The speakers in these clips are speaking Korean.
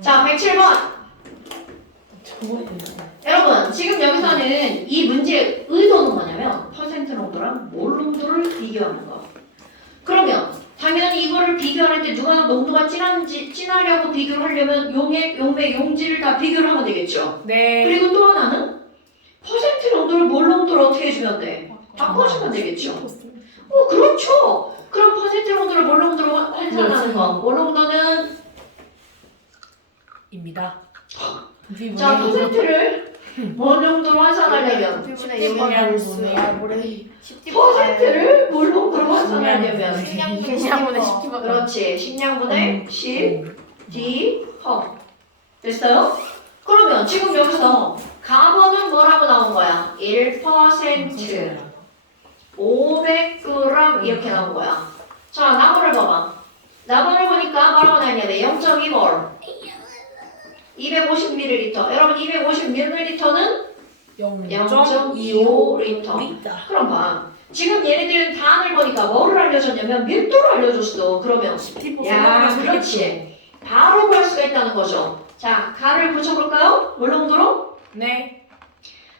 자, 107번. 여러분, 지금 여기서는 이 문제의 의도는 뭐냐면 퍼센트 농도랑 몰 농도를 비교하는 거. 그러면 당연히 이거를 비교할 때 누가 농도가 진하려고 비교를 하려면 용액, 용매, 용질을 다 비교를 하면 되겠죠. 네. 그리고 또 하나는 퍼센트 농도를 몰 농도를 어떻게 해주면 돼? 바꿔주면 되겠죠. 그렇죠. 그럼 퍼센트 농도를 몰 농도로 환산하는 거. 몰 농도는 입니다. 자, 퍼센트를 몰 농도로 환산하려면 퍼센트를 몰 농도로 환산하려면 식량분의 10D만. 그렇지. 식량분의 10 D 허. 됐어요? 그러면 지금 여기서 가번은 뭐라고 나온 거야? 1% 500g 이렇게 나온 거야. 자, 나무를 봐봐. 나무를 보니까 뭐라고 나왔냐면 0.2몰 250ml. 여러분 250ml는 0.25L. 그럼 봐. 지금 얘네들은 단을 보니까 뭐를 알려줬냐면 밀도를 알려줬어. 그러면 야, 그렇지. 바로 구할 수가 있다는 거죠. 자, 가를 붙여볼까요? 몰 농도로? 네.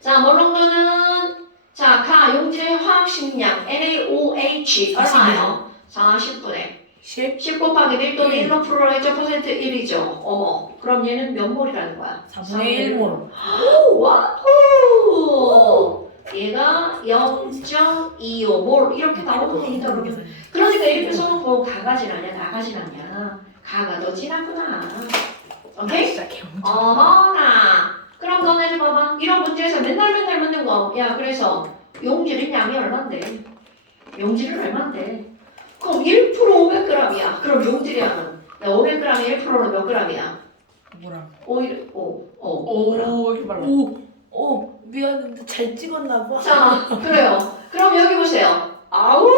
자, 몰 농도는 자, 가 용질의 화학식량 NaOH 얼마예요? 40분의 10 곱하기 밀도는 1%로 했죠? 퍼센트 1이죠. 어머, 그럼 얘는 몇 몰이라는 거야? 4분의 1몰. 와우! 얘가 0.25몰 이렇게 나오는 얘기다. 그러니까 이렇게 써놓고 가가 진하냐 나가 진하냐. 가가 더 진하구나. 오케이? 어머나. 그럼 너네들 봐봐. 이런 문제에서 맨날 묻는 거. 야, 그래서 용질은 양이 얼만데? 용질은 얼만데? 그럼 1% 500g이야. 그럼 용질의 양은? 야, 500g이 1%로 몇 g이야? 뭐랑? 5. 이렇게 빨라. 오, 미안한데 잘 찍었나 봐. 자, 그래요. 그럼 여기 보세요. 아우,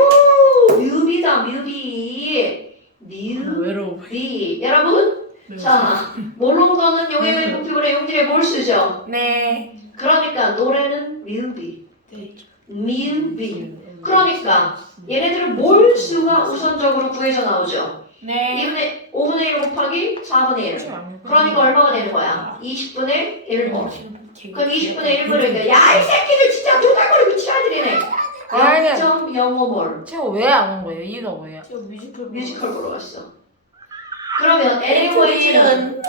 뮤비다, 뮤비. 외로워. 뮤비. 여러분? 자, 몰롱도는 용액의 부피분의 용질의 몰수죠. 네. 그러니까 노래는 뮤비. 뮤비. 그러니까 얘네들은 몰수가 우선적으로 구해져 나오죠. 네. 5분의 1 곱하기 4분의 1. 그러니까 얼마가 되는 거야? 20분의 1몰. 그럼 20분의 1몰이니까 야, 이 새끼들 진짜 도닥거리고 치아들이네. 0.05몰. 제가 왜 안 온 거예요? 이유가 뭐예요? 뮤지컬 보러 갔어. 그러면 NaOH는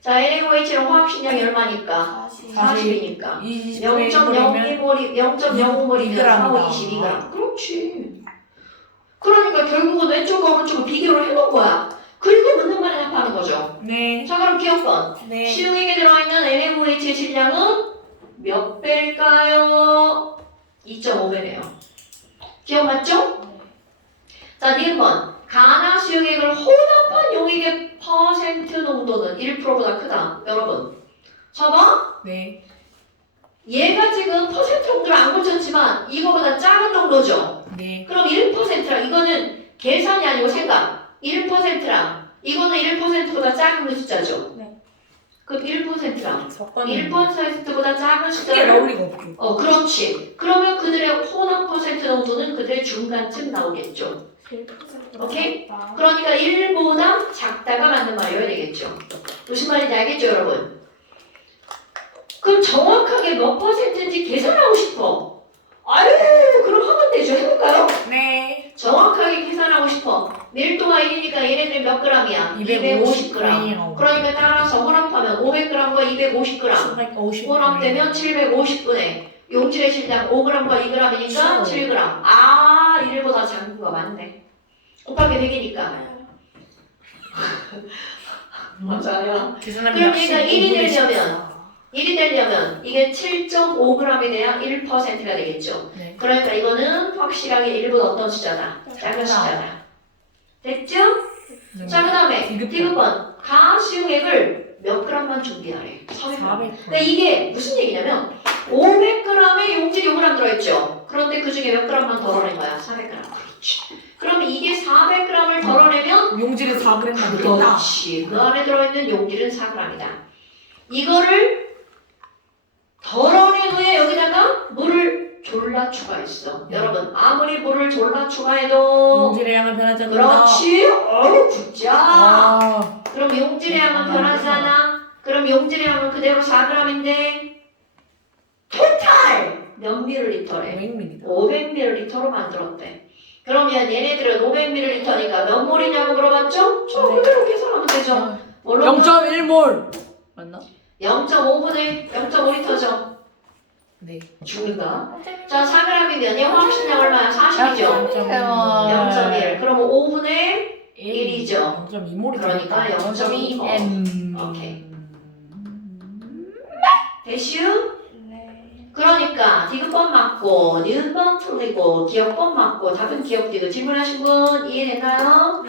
자, NaOH는 화학식량이 얼마니까? 40이니까 0.02몰이 0.05몰이면 4, 5, 22g. 그렇지. 그러니까 결국은 왼쪽과 오른쪽을 비교를 해놓은 거야. 그리고 묻는 말에 답하는 거죠. 네. 자, 그럼 기억번. 네. 시중액에 들어있는 NaOH의 질량은 몇 배일까요? 2.5배네요. 기억 맞죠? 자, 니은번. 가나 수용액을 혼합한 용액의 퍼센트 농도는 1%보다 크다. 여러분, 봐봐. 네. 얘가 지금 퍼센트 농도를 안 고쳤지만 이거보다 작은 농도죠. 네. 그럼 1%라 이거는 계산이 아니고 생각. 1%랑 이거는 1%보다 작은 숫자죠. 네. 그럼 1%랑 섞어는 1%보다 작은 크게 숫자를 넣을 리가 없고. 그렇지. 그러면 그들의 혼합 퍼센트 농도는 그들의 중간쯤 나오겠죠. 오케이? 그러니까 1보다 작다가 맞는 말이어야 되겠죠. 무슨 말인지 알겠죠, 여러분? 그럼 정확하게 몇 퍼센트인지 계산하고 싶어. 아유, 그럼 하면 되죠. 해볼까요? 네. 정확하게 계산하고 싶어. 밀도가 1이니까 얘네들 몇 g이야? 250g. 그러니까 따라서 혼합하면 500g과 250g. 혼합되면 750분의 용질의 질량 5g과 2g이니까 7g. 아, 1보다 작은 거 맞네. 곱하기 100이니까. 맞아요. 그럼 얘가 1이 되려면 이게 7.5g이 돼야 1%가 되겠죠. 네. 그러니까 이거는 확실하게 1보다 어떤 숫자다? 작은 숫자다. 됐죠? 자, 그 다음에 디귿번. 가수용액을 몇 g만 준비하래? 400g. 근데 이게 무슨 얘기냐면 500g의 용질이 5g 들어있죠. 그런데 그 중에 몇 g만 덜어낸 거야? 400g. 그렇지. 그러면 이게 400g을 덜어내면 용질은 4g만 되겠다. 그렇지. 그 안에 들어있는 용질은 4g이다. 이거를 덜어낸 후에 여기다가 물을 졸라 추가했어. 여러분, 아무리 물을 졸라 추가해도 용질의 양은 변하지 않는다. 그렇지. 굿자. 아. 그럼 그럼 용질의 양은 변하지 않아? 그럼 용질의 양은 그대로 4g인데 토탈 몇 밀리리터래? 500ml. 500ml로 만들었대. 그러면 얘네들은 500ml니까 몇 몰이냐고 물어봤죠? 저 그대로 계산하면 되죠. 뭘로? 0.1몰 맞나? 0.5분의 0.5리터죠. 네. 죽는다. 자, 4g이면 얘 화학식량 얼마야? 40이죠. 0.1. 그러면 5분의 1이죠. 0.2몰이 그러니까 0.2 N. 오케이. 대슈? 네. 그러니까 디귿번 맞고 니은번 틀리고 기억번 맞고 답은 기억되고 질문하신 분 이해됐나요?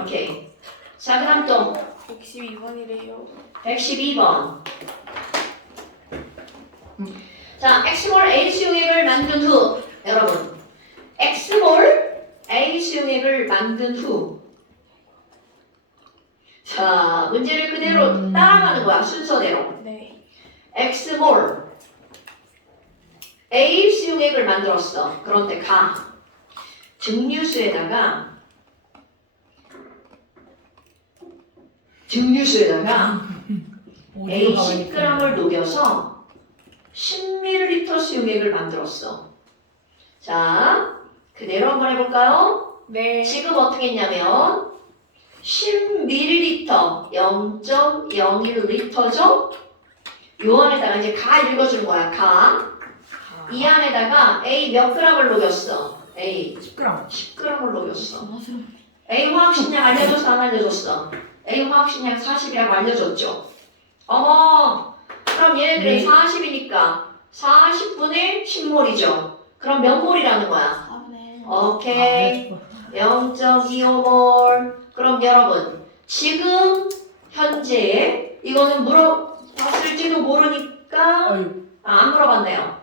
오케이. 4g 동 112번이래요. 112번. 자, X몰 A 수용액을 만든 후 여러분 X몰 A 수용액을 만든 후 자, 문제를 그대로 따라가는 거야, 순서대로. 네. X몰 A 수용액을 만들었어. 그런데 증류수에다가 A 10g을 녹여서 10ml 수용액을 만들었어. 자, 그대로 한번 해볼까요? 네. 지금 어떻게 했냐면 10ml 0.01L죠? 요 안에다가 이제 읽어준 거야. 이 안에다가 A 몇 g을 녹였어? A 10g. 10g을 녹였어. A 화학식량 알려줬어? 안 알려줬어? A 화학식량 40이라고 알려줬죠? 그럼 얘네들이 네. 40이니까 40분의 10몰이죠? 그럼 몇 몰이라는 거야? 4분의 오케이. 0.25몰. 그럼 여러분, 지금 현재 이거는 물어봤을지도 모르니까 안 물어봤네요.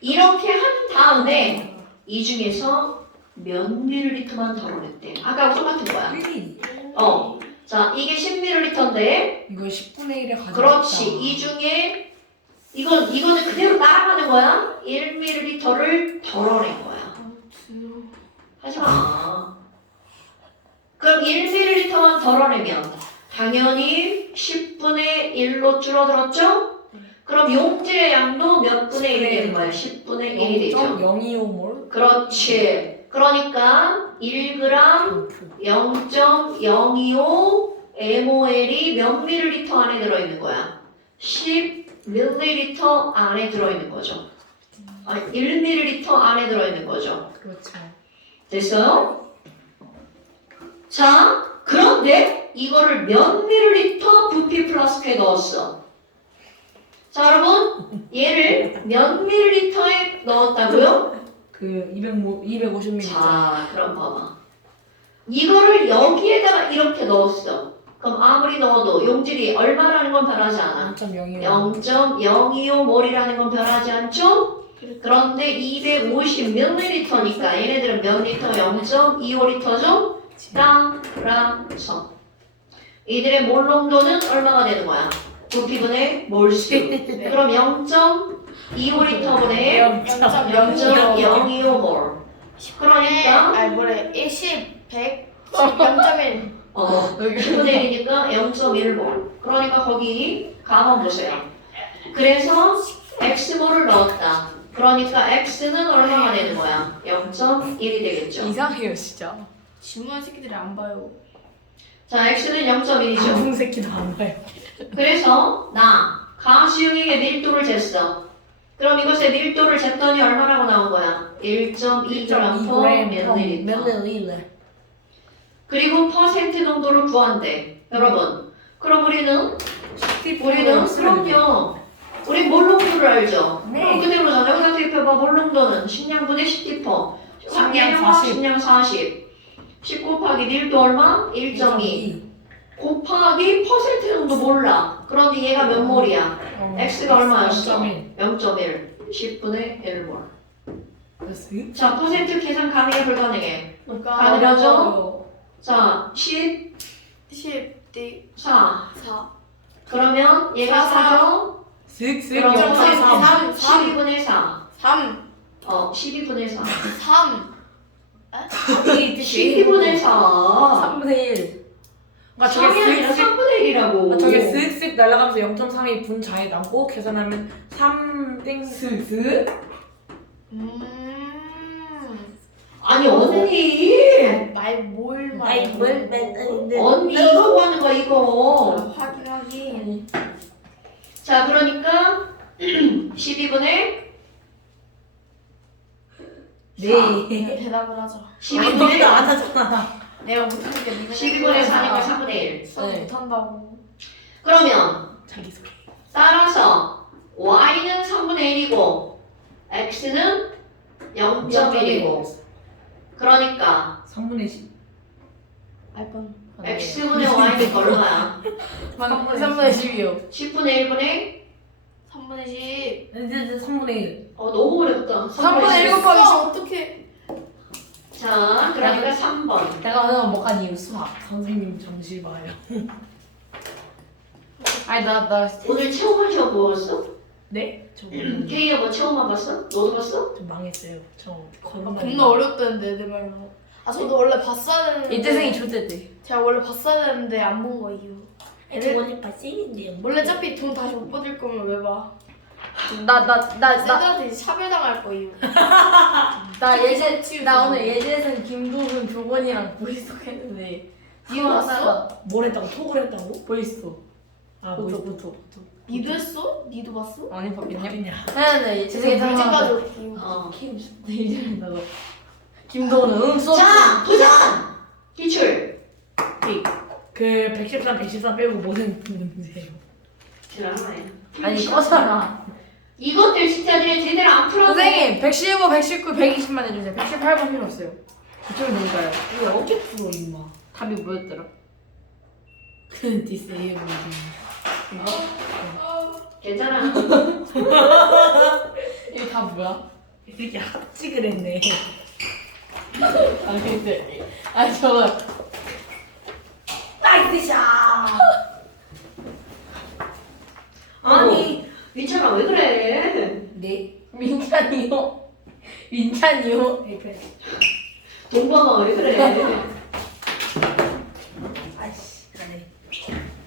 이렇게 한 다음에 이 중에서 몇 밀리리터만 덜어냈대. 아까 똑같은 거야. 1mm. 자, 이게 10밀리리터인데 이거 10분의 1에 가져갔다. 그렇지. 이 중에 이거는 그대로 따라가는 거야. 1밀리리터를 덜어낸 거야. 하지 마. 그럼 1ml만 덜어내면 당연히 10분의 1로 줄어들었죠? 그럼 용질의 양도 몇 분의 1이 되는 거야? 10분의 1이 되죠. 0.025몰. 그렇지. 그러니까 1g 0.025 MOL이 몇 밀리리터 안에 들어있는 거야? 10ml 안에 들어있는 거죠. 아니, 1ml 안에 들어있는 거죠. 그렇죠. 됐어요? 자, 그런데 이거를 몇 밀리리터 부피 플라스크에 넣었어? 자, 여러분, 얘를 몇 밀리리터에 넣었다고요? 그 250ml. 자, 그럼 봐봐. 이거를 여기에다가 이렇게 넣었어. 그럼 아무리 넣어도 용질이 얼마라는 건 변하지 않아. 0.025. 0.025몰이라는 건 변하지 않죠? 그런데 250ml니까 얘네들은 몇 리터? 0.25리터죠? 따라서 이들의 몰 농도는 얼마가 되는 거야? 부피분의 몰수. 그럼 0.25리터분의 0.025몰. 그러니까 아니 뭐래 10, 100, 0.1 10분의 1이니까 0.1몰. 그러니까 거기 가만 보세요. 그래서 X몰을 넣었다. 그러니까 X는 얼마가 되는 거야? 0.1이 되겠죠. 이상해요 진짜. 질문한 새끼들이 안 봐요. 자, X는 0.1이죠. 아무 새끼도 안 봐요. 그래서 가수용액의 밀도를 쟀어. 그럼 이것의 밀도를 쟀더니 얼마라고 나온 거야? 1.2g/ml. 그리고 퍼센트 농도를 구한대. 여러분, 그럼 우리는 그럼요. 우리 몰 농도를 알죠? 네. 그럼 그대로잖아. 여기다 대입해봐. 몰 농도는 식량분의 10디퍼. 식량 40. 10 곱하기 밀도 얼마? 1.2. 곱하기 퍼센트 농도 몰라. 그런데 얘가 몇 몰이야? X가 얼마였어? 0.1. 10분의 1몰. 됐어요? 자, 퍼센트 계산 가능해 불가능해? 그러니까 가능하죠? 자, 14. 10, 4 그러면 얘가 4. 4죠? 슥슥 그럼 0.3. 12분의 4. 3 12분의 4. 3 12분의 4. 3분의 1. 그러니까 3이 아니라 3분의 1이라고. 저게 쓱쓱 날아가면서 0.3이 분자에 남고 계산하면 3땡 쓱쓱. 아니 언니 뭘 아이, 뭘 언니 이거 하는 거 이거. 확인하기. 자 그러니까 12분의 네. 대답을 하자. 12분의 안 하잖아. 내가 못하니까 네가 12분의 4니까 3분의 1. 수업 네. 못한다고. 그러면 자기 소개. 따라서 y는 3분의 1이고 x는 0.1이고 그러니까 3분의 10. 알건. x분의 y는 얼마야? 3분의 10이요. 10분의 1분의 3분의 10. 이제 3분의 1. 너무 어렵다. 3분의 1 10. 곱하기 어떻게? 자 그러니까 3번. 내가 오늘 못간 이유 수학. 선생님 잠시 봐요. 아니 나 오늘 체험한 시험 먹었어? 네? 저 K야 뭐 체험만 봤어? 너도 봤어? 좀 망했어요. 저 겁나 어렵다는데 내 말로. 저도 원래 봤어야 되는데. 이태생이 좋댔대. 제가 원래 봤어야 되는데 안 본 거예요. 저번에 발생인데요. 원래 어차피 돈 다시 못 받을 거면 왜 봐? 나나 쌤들한테 이제 차별당할 거예요. 나 오늘 예제에서는 김도훈 조건이랑 보이스톡 했는데 니도 봤어? 뭘 했다고? 톡을 했다고? 보이스톡. 아 보이스톡. 니도 했어? 니도 봤어? 아니 봤겠냐? 네네. 재생이 물질 당황하다. 가지고. 김 이제는다고. 김도훈은 수업. 자 도전! 기출! 그 113 빼고 모든 문제예요. 지랄하네. 아니 꺼져라. 이것들 진짜 니네 제대로 안 풀었네. 선생님 115, 119, 120만 해주세요. 118번 필요 없어요. 그쪽은 뭘까요? 이거 어떻게 풀어 임마? 답이 뭐였더라? 그 디세이블 괜찮아. 이게 다 뭐야? 이렇게 합직을 했네. 아 근데 저거 나이스 샷. 아니 민철아 왜 그래? 네. 민찬이요. 동범아 왜 그래? 아이씨 그래.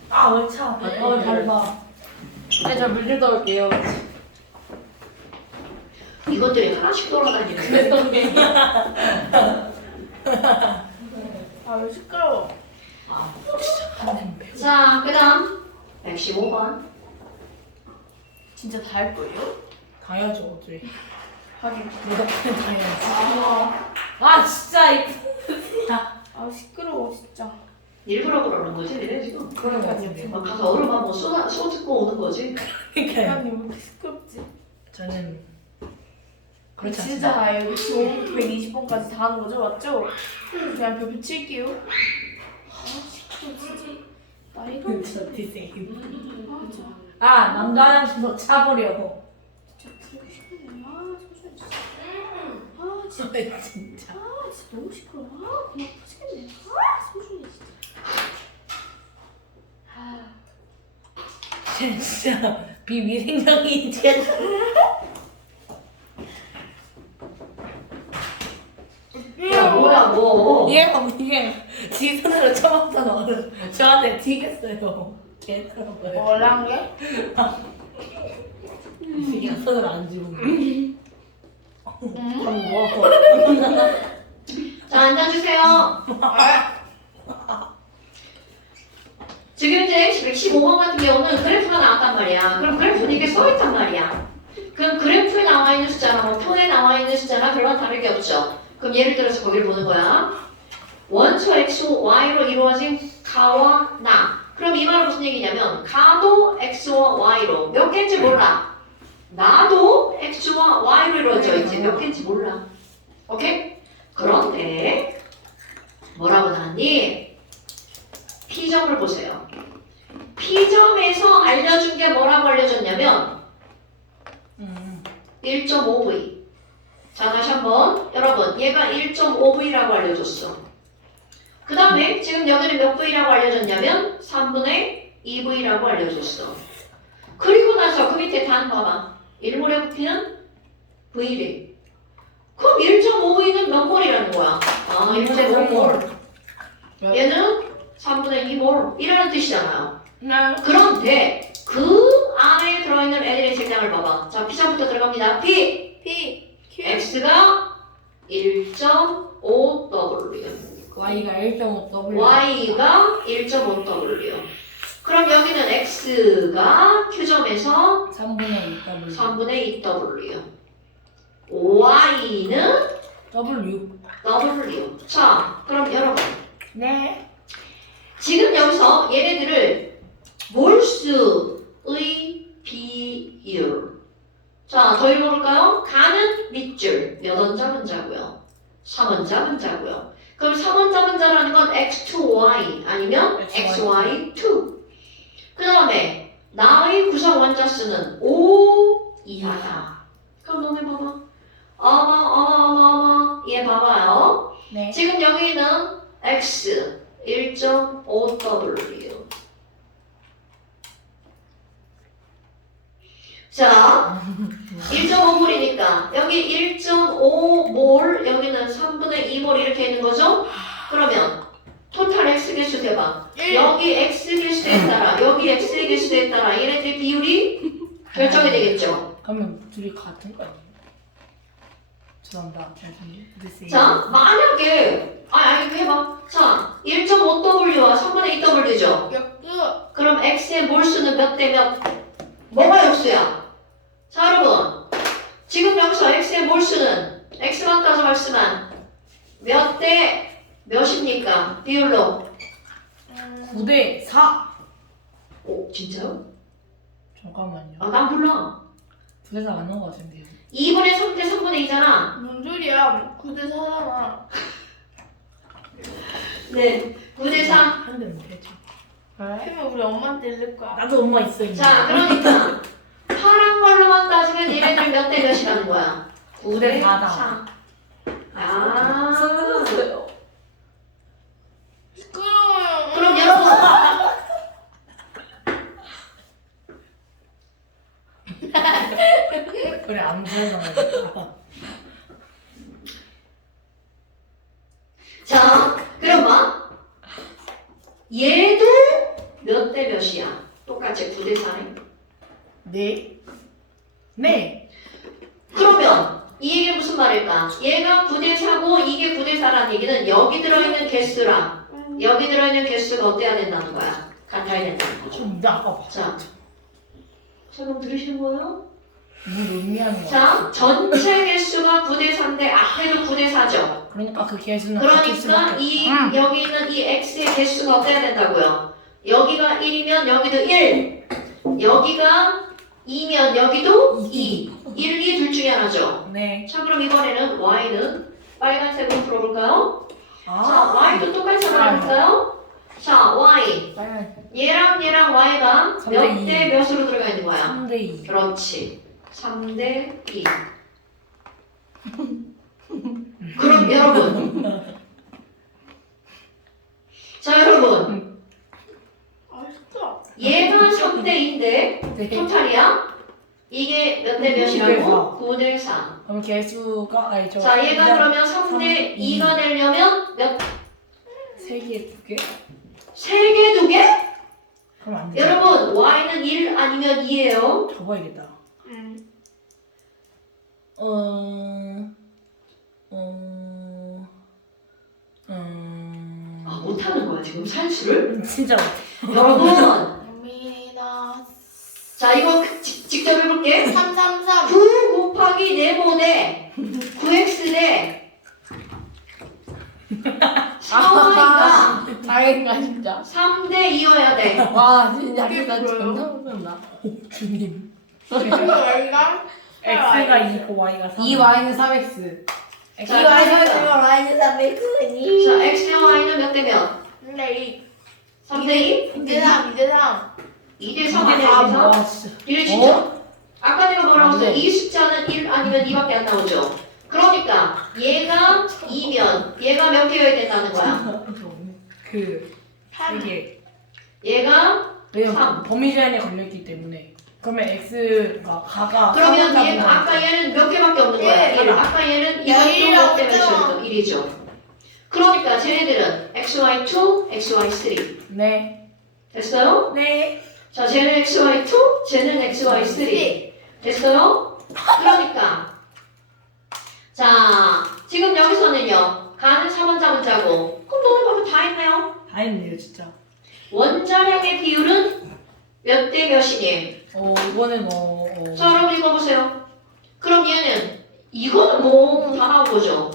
아 얼차. 밟아. 아니 저 물질 떠올게요. 이것들이 하나씩 돌아다니네. 왜 시끄러워? 자 그다음 115번. 진짜 다 할 거예요? 가야죠 어째. 하긴. 무조건 가야지. 아 진짜 이. 시끄러워 진짜. 일부러 그러는 거지 니네 지금? 그런 거 같은데. 막 가서 얼음 한번 쏟고 오는 거지. 그러니까요. 아니 왜 이렇게 시끄럽지? 저는 그렇지 진짜 않습니다. 다 여기 15부터 120번까지 다 하는 거죠? 맞죠? 그냥 별 붙일게요. 시끄럽지. 나 이거 저 디세이블. 진짜. 아 남자한테서 차버려. 진짜 들고 싶네. 소준이 진짜. 진짜. 진짜 너무 시끄러워. 그냥 터지겠네. 소준이 진짜. 진짜 비위생적인 제. 야 뭐라고? 얘가 이게 지 손으로 쳐봤잖아. 저한테 튀겠어요. 걔더라고요. 뭐란 게? 이게 손을 안 쥐고. 자 앉아주세요. 지금 이제 115번 같은 경우는 그래프가 나왔단 말이야. 그럼 그래프는 이게 써있단 말이야. 그럼 그래프에 나와 있는 숫자나 뭐 표에 나와 있는 숫자나 별반 다를 게 없죠. 그럼 예를 들어서 거기를 보는 거야. 원소 x, y로 이루어진 가와 나. 그럼 이 말은 무슨 얘기냐면 가도 x와 y로 몇 개인지 몰라. 나도 x와 y로 이루어져 있지. 몇 개인지 몰라. 오케이? 그런데 뭐라고 나왔니? P점을 보세요. P점에서 알려준 게 뭐라고 알려줬냐면 1.5V. 자 다시 한번 여러분 얘가 1.5V라고 알려줬어. 그 다음에 지금 여기는 몇 V라고 알려줬냐면 3분의 2V라고 알려줬어. 그리고 나서 그 밑에 단 봐봐. 1몰의 부피는 V래. 그럼 1.5V는 몇 몰이라는 거야? 1.5몰. 얘는 3분의 2몰. more 이라는 뜻이잖아요. 네. 그런데 그 안에 들어있는 애들의 색상을 봐봐. 자, P자부터 들어갑니다. P. P, Q, X가 1.5W. Y가 1.5W. Y가 1.5W. 그럼 여기는 X가 Q점에서 3분의 2W. 3분의 2W. Y는 W. W. 자, 그럼 여러분. 네. 지금 여기서 얘네들을 몰수의 비율. 자, 더 읽어볼까요? 가는 밑줄. 몇 원자 분자고요. 3원자 분자고요. 그럼 3원자 분자라는 건 x2y 아니면 xy2. 그 다음에 나의 구성 원자 수는 5 이하다. 그럼 너네 봐봐. 어머 얘 봐봐요. 네. 지금 여기는 x 1.5w. 자, 1.5몰이니까 여기 1.5몰, 여기는 3분의 2몰 이렇게 있는 거죠? 그러면 토탈 x 개수 대박. 여기 x 개수에 따라, 여기 x의 개수에 따라 얘네들의 비율이 결정이 되겠죠? 그러면 둘이 같은 거 아니에요? 죄송합니다. 자, 만약에 이거 해봐. 자, 1.5w와 3분의 2w죠? 역수. 그럼 x의 몰수는 몇 대 몇? 뭐가 역수야? 자, 여러분. 지금 여기서 x의 몰수는 x만 따져 말씀한 몇 대 몇입니까? 비율로. 9대 4. 오, 진짜요? 잠깐만요. 난 몰라. 9대 4 맞는 거 같은데요. 2분의 3대 3분의 2잖아. 뭔 소리야? 9대 4잖아. 네. 9대 3. 한 대면 되죠. 그러면 우리 엄마한테 일릴 거야. 나도 엄마 있어. 이미. 자, 그러니까 파란 걸로만 따지면 얘네들 몇 대 몇이라는 거야? 9대 4다. 4. 아. 선생님. 시끄러워요. 그럼 여러분. 그래 안 들어가면. 자, 그럼 봐. 얘도 몇 대 몇이야? 똑같이 9대 4네. 네. 네. 그러면 이 얘기는 무슨 말일까? 얘가 9대 4고 이게 9대 4라는 얘기는 여기 들어있는 개수랑 여기 들어있는 개수가 어때야 된다는 거야? 같아야 된다는 거죠. 좀 나가 봐. 자, 설명 들으시는 거예요? 뭘 의미하는 거야? 자, 전체 개수가 9대 4인데 앞에도 9대 4죠. 그러니까 그 개수는 같을 그러니까 수밖에 이 없다. 여기 있는 이 x의 개수가 어때야 된다고요? 여기가 1이면 여기도 1. 여기가 2면 여기도 2. 1, 2 둘 중에 하나죠. 네. 자, 그럼 이번에는 y는 빨간색으로 풀어볼까요? 자, y도 똑같이 풀어볼까요? 자, y. 빨간 얘랑 y가 3대 몇 2. 대 몇으로 들어가 있는 거야? 3대 2. 그렇지. 3대 2. 그럼 여러분. 자, 여러분. 맛있어. 얘가 3대 2인데 네. 토탈이야? 이게 몇 대 9대 몇이라고? 9대 4. 그럼 개수가 아니죠. 자, 얘가 그러면 3대 2가 되려면 몇? 3개, 2개? 3개, 2개? 그럼 안 되죠. 여러분, y는 1 아니면 2예요. 적어야겠다. 응. 못하는 거야, 지금 산수를? 진짜 못해. 여러분, 갑니다. 자, 이거 직접 해볼게. 333. 9 곱하기 네모네 9x 대 4y가 다행이다 진짜. 3대 2여야 돼. 와 진짜 이게 진짜 뭐예요? 존나 웃는다. 주님. 여기가 X가 2고 Y가 3. 2Y는 3X. 자, Y는 300. 자, x랑 y는 몇 대 몇? 근데 3대 2? 2대 3, 2대 3. 2대 3 2대 아니야, 4 2대 3? 뭐야 진짜. 이래 진짜? 아까 내가 뭐라고 했어? 네. 이 숫자는 1 아니면 2밖에 안 나오죠? 그러니까 얘가 2면 얘가 몇 개여야 된다는 거야? 그 3. 3개. 얘가 왜냐면 삼. 범위 제한이 걸렸기 때문에. 그러면 X가 가가 그러면 삼 얘가 아까 얘는 몇 개밖에 없는 거야? 일. 아까 얘는 야, 2몇 일이라고 몇 대 했잖아. 몇이었어? 1이죠. 그러니까 쟤네들은 xy2, xy3 네. 됐어요? 네. 자, 쟤는 xy2, 쟤는 xy3 됐어요? 그러니까 자, 지금 여기서는요 가는 3원자 문자고 그럼 너네 보면 다 했네요. 다 했네요, 진짜. 원자량의 비율은 몇 대 몇이니? 이거는 자, 여러분 이거 보세요. 그럼 얘는 이거는 뭐 다 나온 거죠.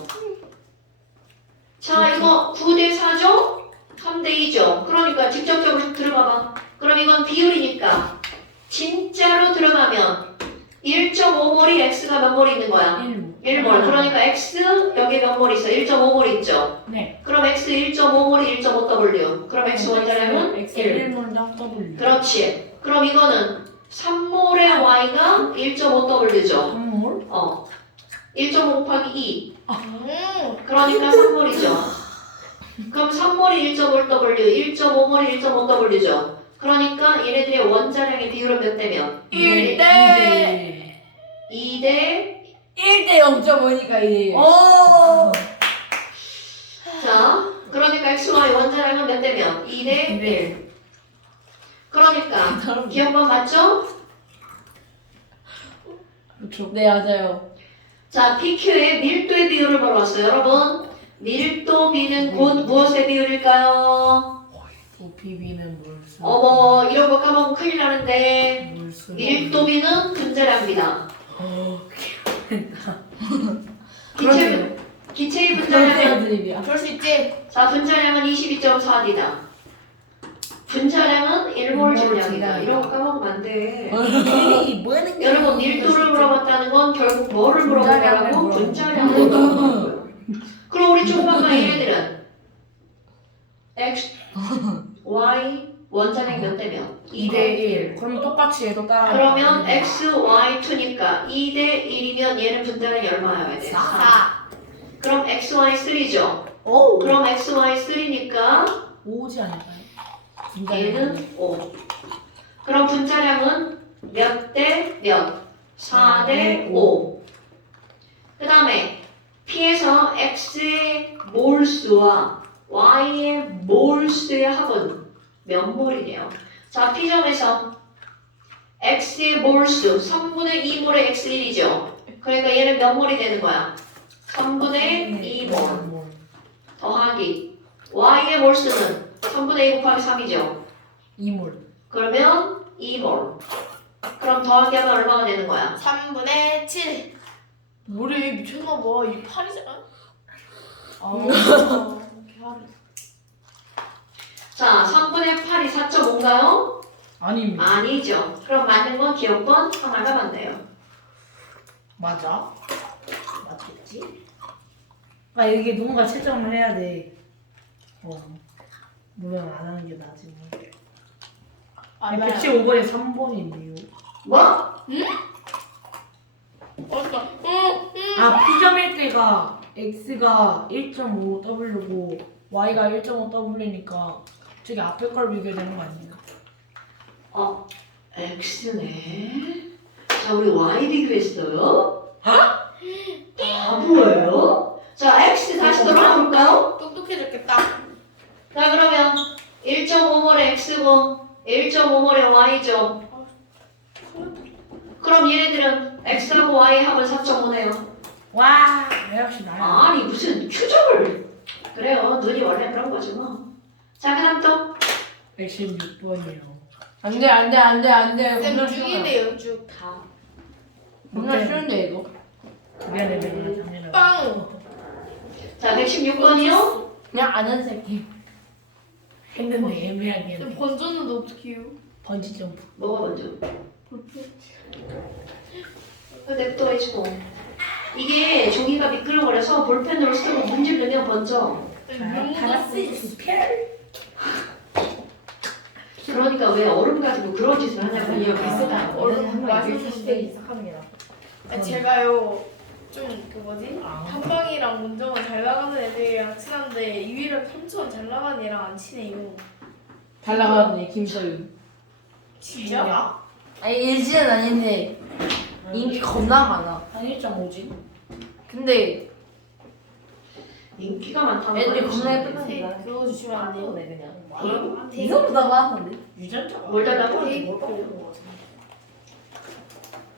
자, 이거 9대 4죠? 3대 2죠? 그러니까 직접적으로 들어가봐. 그럼 이건 비율이니까 진짜로 들어가면 1.5몰이 x가 몇 몰이 있는 거야? 1몰. 그러니까 x 여기 몇 몰 있어? 1.5몰 있죠? 네. 그럼 x 1.5몰이 1.5w. 그럼 x 원자량은 X 1. 1몰당 W. 그렇지. 그럼 이거는 3몰의 y가 1.5w죠. 3몰? 1.5 곱하기 2. 음. 그러니까 3몰이죠. 그럼 3몰이 1.5w, 1.5몰이 1.5w죠. 그러니까 얘네들의 원자량의 비율은 몇 대면? 1대 2대 1대 0.5니까 1. 오! 자, 그러니까 XY 원자량은 몇 대면? 2대 1. 그러니까 기억만 맞죠? 그렇죠. 네, 맞아요. 자, PQ의 밀도의 비율을 벌어왔어요. 여러분, 밀도 B는 곧 무엇의 비율일까요? 비비는 몰수. 어머, 이런 거 까먹으면 큰일 나는데 몰수. 밀도 B는 분자량입니다. 그러네요. 기체의 분자량은 드립이야. 그럴 수 있지. 자, 분자량은 22.4D다. 분자량은 1몰 질량이다. 이런 거 까먹으면 안 돼. 뭐 하는 거야? 여러분, 밀도를 물어봤다는 건 결국 뭐를 물어본 거라고? 분자량을 물어본 거예요. 그럼 우리 조금만 얘네들은 X, Y 원자량이 몇 대면? 2대 1. 그럼 똑같이 얘도 따라. 그러면 X, Y, 2니까 2대 1이면 얘는 분자량이 얼마여야 돼? 4. 그럼 X, Y, 3죠? 오. 그럼 X, Y, 3니까 5지 아닐까요? 얘는 5. 그럼 분자량은 몇 대 몇? 4대 5. 그 다음에 P에서 X의 몰수와 Y의 몰수의 합은 몇 몰이네요. 자, P점에서 X의 몰수 3분의 2몰의 X1이죠. 그러니까 얘는 몇 몰이 되는 거야? 3분의 2몰 더하기 Y의 몰수는 3분의 2 곱하기 3이죠. 2몰. 그러면 2몰. 그럼 더하기 하면 얼마가 되는 거야? 3분의 7. 뭐래 미쳤나봐. 이 8이잖아. 자, 3분의 8이 4.5인가요? 아닙니다. 아니죠. 그럼 맞는 건 기억번 하나가 맞네요. 맞아? 맞겠지? 아, 이게 누군가 채점을 해야 돼. 물론 안 하는 게 나지 뭐. 아, 115번에 3번인데요. 뭐? 맞다. 아, P점일 때가 X가 1.5W고 Y가 1.5W니까 저기 앞에 걸 비교되는 거 아니에요? X네. 자, 우리 Y 비교했어요. 바보예요? 자, X 다시 돌아가 볼까요? 똑똑해졌겠다. 자, 그러면 1.5몰의 X고 1.5몰의 Y죠. 그럼 얘네들은 X하고 Y 합은 4.5네요. 와, 역시 나야. 아니, 무슨 추적을. 그래요. 눈이 원래 그런 거지 뭐. 자, 그 다음 또. 116번이요. 안 돼, 안 돼, 안 돼, 안 돼. 쌤 겁나 쉬워요. 쭉이래요 쭉 다. 겁나 쉬운데, 이거. 미안해, 내가 작년에. 빵. 자, 116번이요. 그냥 아는 새끼. 했는데 애매하게 쌤 했네. 번졌는데 어떡해요? 번지 점프. 뭐가 먼저? 볼펜. 냅둬 해주고. 이게 종이가 미끌거려서 볼펜으로 쓰고 문질 넣으면 번져. 쌤 달았지. 그러니까 왜 얼음 가지고 그런 짓을 하냐고 아니요, 이해가 비슷한 안 돼. 얼음 마셔서 시작하는 게 나아. 제가요 좀 그 뭐지? 아. 한방이랑 문정은 잘 나가는 애들이랑 친한데 유일하게 삼촌 잘 나가는 애랑 안 친해요. 잘 나가는데, 김서윤. 진짜? 아니, 일진은 아닌데, 인기 겁나 많아. 한 1.5지? 근데, 인기가 많다는 애들이 거지. 겁나 예쁘다. 그거 주시면 안 돼요? 그냥. 이거보다 하는데. 유전자가. 뭘 달라고?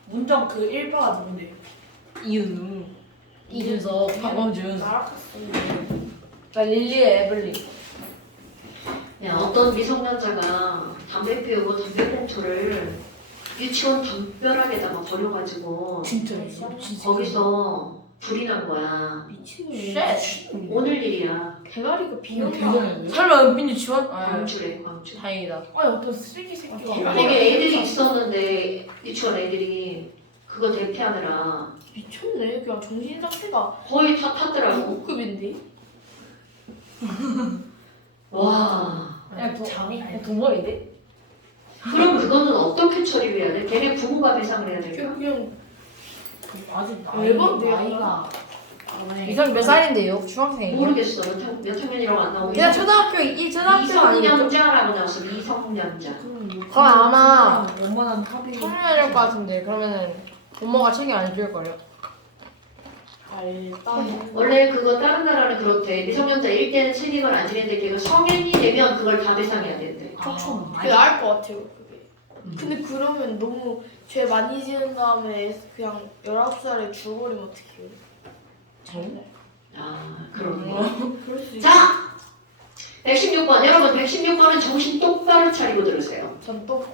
문정 그 1파가 누군데? 이윤우. 이준석, 박광준. 나락했어. 나 릴리의 에블리. 야, 어떤 미성년자가 담배 피우고 담배 봉투를 유치원 담벼락에다가 버려가지고 진짜요? 거기서 불이 난 거야. 미친놈이야. 오늘 일이야. 대가리가 비었나? 대단해. 설마 은빈이 지원? 아, 광주래, 광주. 다행이다. 아니 어떤 쓰레기 새끼가 거기 애들이 있었는데 유치원 애들이 그거 대피하느라 미쳤네. 그냥 정신 상태가 거의 다 탔더라고. 고급인데. 와. 그냥 동물인데? 그럼 그거는 어떻게 처리를 해야 돼? 걔네 부모가 배상을 해야 될까? 그냥 아직 왜 번데요? 나이가. 이상 몇 살인데요? 중학생이에요? 모르겠어. 몇 학년이라고 안 나오고. 그냥 초등학교 초등학교 아니겠죠? 미성년자라고 나왔어. 미성년자. 그럼 아마 원만한 합의. 청년일 것 같은데 그러면은 부모가 책임 안 줄 거예요. 일단 원래 그거 다른 나라는 그렇대. 미성년자일 때는 책임을 안 지는데 걔가 성인이 되면 그걸 다 배상해야 된대. 그게 나을 것 같아요. 그게. 근데 그러면 너무 죄 많이 지은 다음에 그냥 19살에 죽어버리면 어떡해요? 아, 그런 거. 그럴 수 있어. 자! 116번. 여러분, 116번은 정신 똑바로 차리고 들으세요. 전또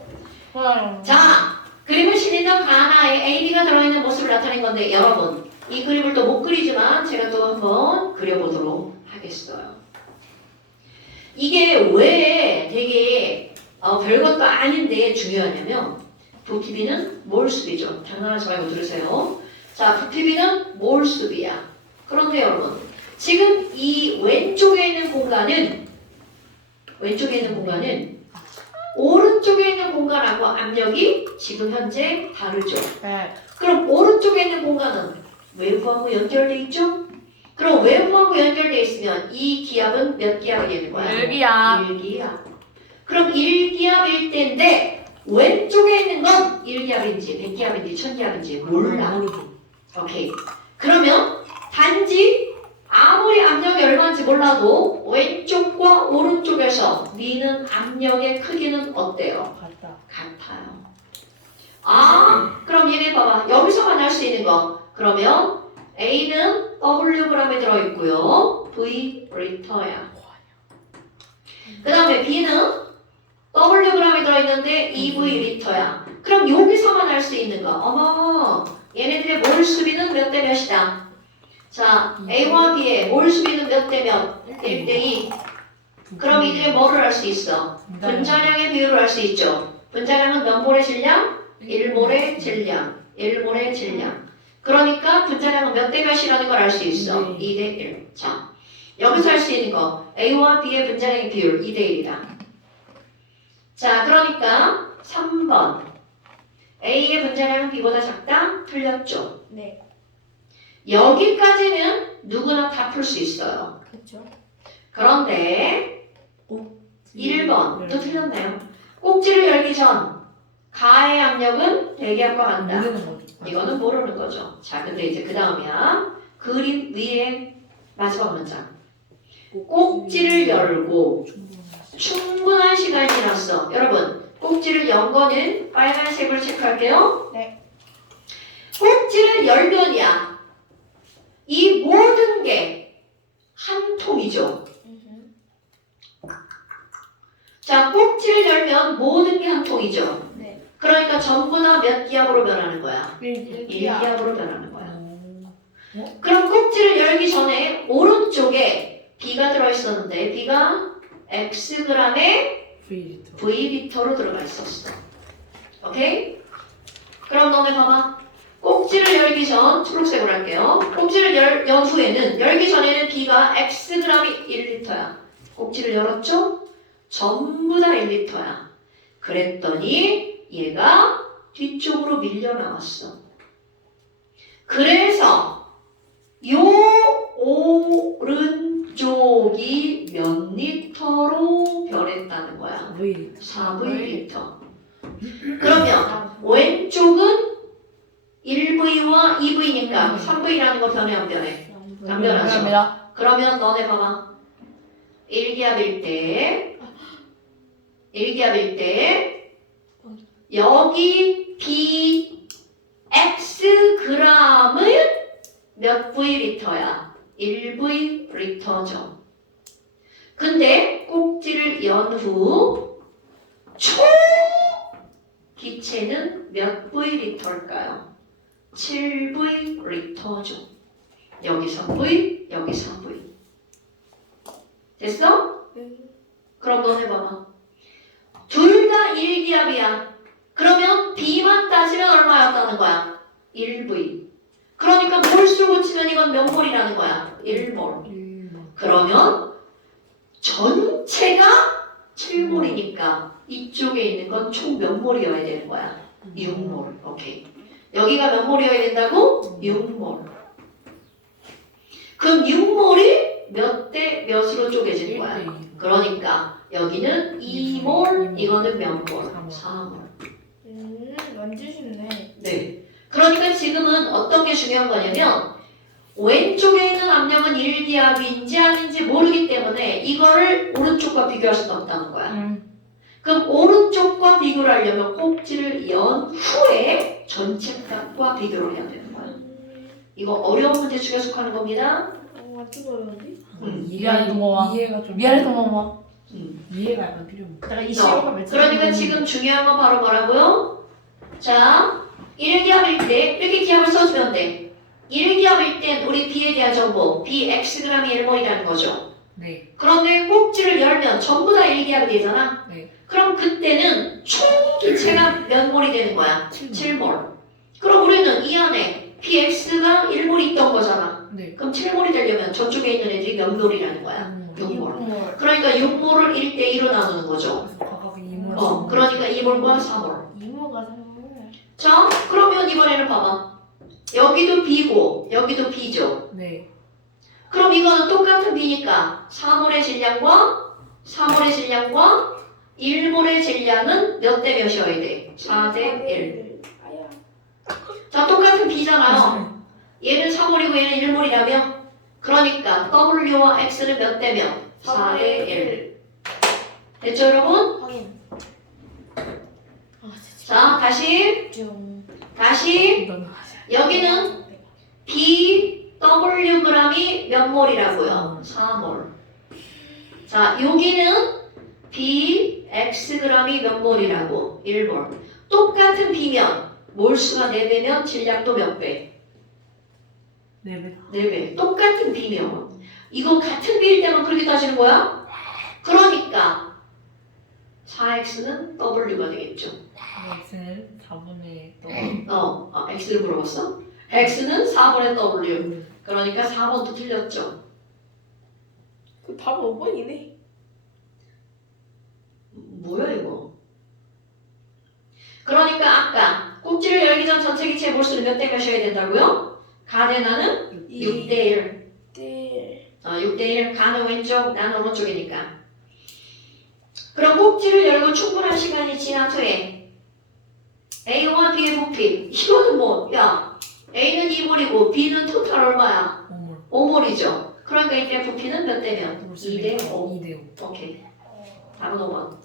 자! 그림을 실리는 하나에 A, B가 들어있는 모습을 나타낸 건데, 여러분, 이 그림을 또 못 그리지만 제가 또 한번 그려보도록 하겠어요. 이게 왜 되게 별것도 아닌데 중요하냐면, 도TV는 몰수비죠. 장난하지 말고 들으세요. 자, 도TV는 몰수비야. 그런데 여러분, 지금 이 왼쪽에 있는 공간은 오른쪽에 있는 공간하고 압력이 지금 현재 다르죠. 네. 그럼 오른쪽에 있는 공간은 외부하고 연결돼 있죠? 그럼 외부하고 연결돼 있으면 이 기압은 몇 기압이 되는 거야? 1기압. 1기압. 그럼 1기압일 때인데 왼쪽에 있는 건 1기압인지 100기압인지 1000기압인지 몰라. 모르죠. 오케이. 그러면 단지 아무리 압력이 얼마인지 몰라도 왼쪽과 오른쪽에서 미는 압력의 크기는 어때요? 같다. 같아요. 아, 그럼 얘네 봐봐. 여기서만 할 수 있는 거. 그러면 A는 Wg에 들어있고요. V 리터야. 그 다음에 B는 Wg에 들어있는데 2V 리터야. 그럼 여기서만 할 수 있는 거. 어머, 얘네들의 몰 수비는 몇 대 몇이다? 자, A와 B의 몰 수비는 몇 대 몇? 1대 2. 그럼 이들의 뭐를 할 수 있어? 분자량의 비율을 알 수 있죠. 분자량은 몇 몰의 질량? 1몰의 질량. 1몰의 질량. 그러니까 분자량은 몇 대 몇이라는 걸 알 수 있어. 2대 1. 자, 여기서 할 수 있는 거. A와 B의 분자량의 비율 2대 1이다. 자, 그러니까 3번. A의 분자량은 B보다 작다? 틀렸죠. 네. 여기까지는 누구나 다 풀 수 있어요. 그렇죠. 그런데 1번 또 틀렸네요. 꼭지를 열기 전 가의 압력은 대기압과 같다. 모르는 거죠. 이거는 모르는 거죠. 자, 근데 이제 그 다음이야. 그림 위에 마지막 문장. 꼭지를 열고 충분한 시간이 지났어. 여러분, 꼭지를 연 거는 빨간색으로 체크할게요. 네. 꼭지를 열면이야. 이 모든 게 한 통이죠. 자, 꼭지를 열면 모든 게 한 통이죠. 네. 그러니까 전부 다 몇 기압으로 변하는 거야? 1기압. 1기압으로 변하는 거야. 그럼 꼭지를 열기 전에 오른쪽에 B가 들어있었는데 B가 Xg의 V리터로 들어가 있었어. 오케이? 그럼 너네 봐봐. 꼭지를 열기 전 초록색으로 할게요. 꼭지를 연 후에는 열기 전에는 B가 Xg이 1리터야. 꼭지를 열었죠? 전부 다 1리터야. 그랬더니 얘가 뒤쪽으로 밀려 나왔어. 그래서 요 오른쪽이 몇 리터로 변했다는 거야? 4V리터. 그러면 왼쪽은 1V와 2V니까 3V라는 거 변해 안 변해? 안 변하죠. 그러면 너네 봐봐. 1기압일 때 여기 bx g을 몇 v리터야? 1v리터죠. 근데 꼭지를 연 후 총 기체는 몇 v리터일까요? 7v리터죠. 여기 3v, 여기 3v. 됐어? 그럼 너네 봐봐. 둘 다 1기압이야. 그러면 B만 따지면 얼마였다는 거야? 1V. 그러니까 몰수로 치면 이건 몇 몰이라는 거야? 1몰. 그러면 전체가 7몰이니까 이쪽에 있는 건 총 몇 몰이어야 되는 거야? 6몰. 오케이. 여기가 몇 몰이어야 된다고? 6몰. 그럼 6몰이 몇 대 몇으로 쪼개지는 거야? 그러니까 여기는 2몰, 이거는 몇 몰? 4몰. 완전 쉽네. 네. 그러니까 지금은 어떤 게 중요한 거냐면 왼쪽에 있는 압력은 1기압인지 아닌지 모르기 때문에 이거를 오른쪽과 비교할 수는 없다는 거야. 그럼 오른쪽과 비교를 하려면 꼭지를 연 후에 전체 값과 비교를 해야 되는 거야. 이거 어려운 문제 중에 속하는 겁니다. 완전 어려운데? 미안해 동범아. 이해가 좀 미안해 동범아. 이해가 약간 필요해. 내가 이 시험을 몇 그러니까 지금 중요한 건 바로 뭐라고요? 자, 1기압일 때 이렇게 기압을 써주면 돼. 1기압일 땐 우리 B에 대한 정보, bxg이 1몰이라는 거죠. 네. 그런데 꼭지를 열면 전부 다 1기압이 되잖아. 네. 그럼 그때는 총 기체가 몇 몰이 되는 거야? 7몰. 그럼 우리는 이 안에 bx가 1몰이 있던 거잖아. 네. 그럼 7몰이 되려면 저쪽에 있는 애들이 몇 몰이라는 거야? 6몰. 6몰. 그러니까 6몰을 1대2로 나누는 거죠. 그래서 각각 2몰. 그러니까 2몰과 4몰. 2몰과 3몰. 자, 그러면 이번에는 봐봐. 여기도 B고 여기도 B죠. 네. 그럼 이거는 똑같은 B니까 3몰의 질량과 4몰의 질량과 1몰의 질량은 몇 대 몇이어야 돼? 4대 1. 아야. 자, 똑같은 B잖아요. 얘는 3몰이고 얘는 1몰이라며? 그러니까 W와 X는 몇 대 몇? 4대 1. 됐죠, 여러분? 확인. 자, 다시 좀. 여기는 BWg이 몇 몰이라고요? 4몰. 자, 여기는 BXg이 몇 몰이라고? 1몰. 똑같은 B면 몰수가 4배면 질량도 몇 배? 4배. 4배. 똑같은 B면. 이거 같은 B일 때만 그렇게 따지는 거야? 그러니까 4X는 W가 되겠죠. X는 4분의 X를 물어봤어? X는 4분의 W. 그러니까 4번도 틀렸죠. 그 답은 5번이네. 뭐야 이거? 그러니까 아까 꼭지를 열기 전 전체 기체의 몰수는 몇 대 몇이어야 된다고요? 가대나는 6대 1. 네. 6대 1. 가는 왼쪽, 나는 오른쪽이니까. 그럼 꼭지를 열고 충분한 시간이 지난 후에 A와 B의 부피. 이거는 뭐, 야, A는 2몰이고 B는 토탈 얼마야? 5몰. 5몰이죠. 그러니까 이때 부피는 몇 대면? 2대 5. 2대 5. 오케이. 답은 5번.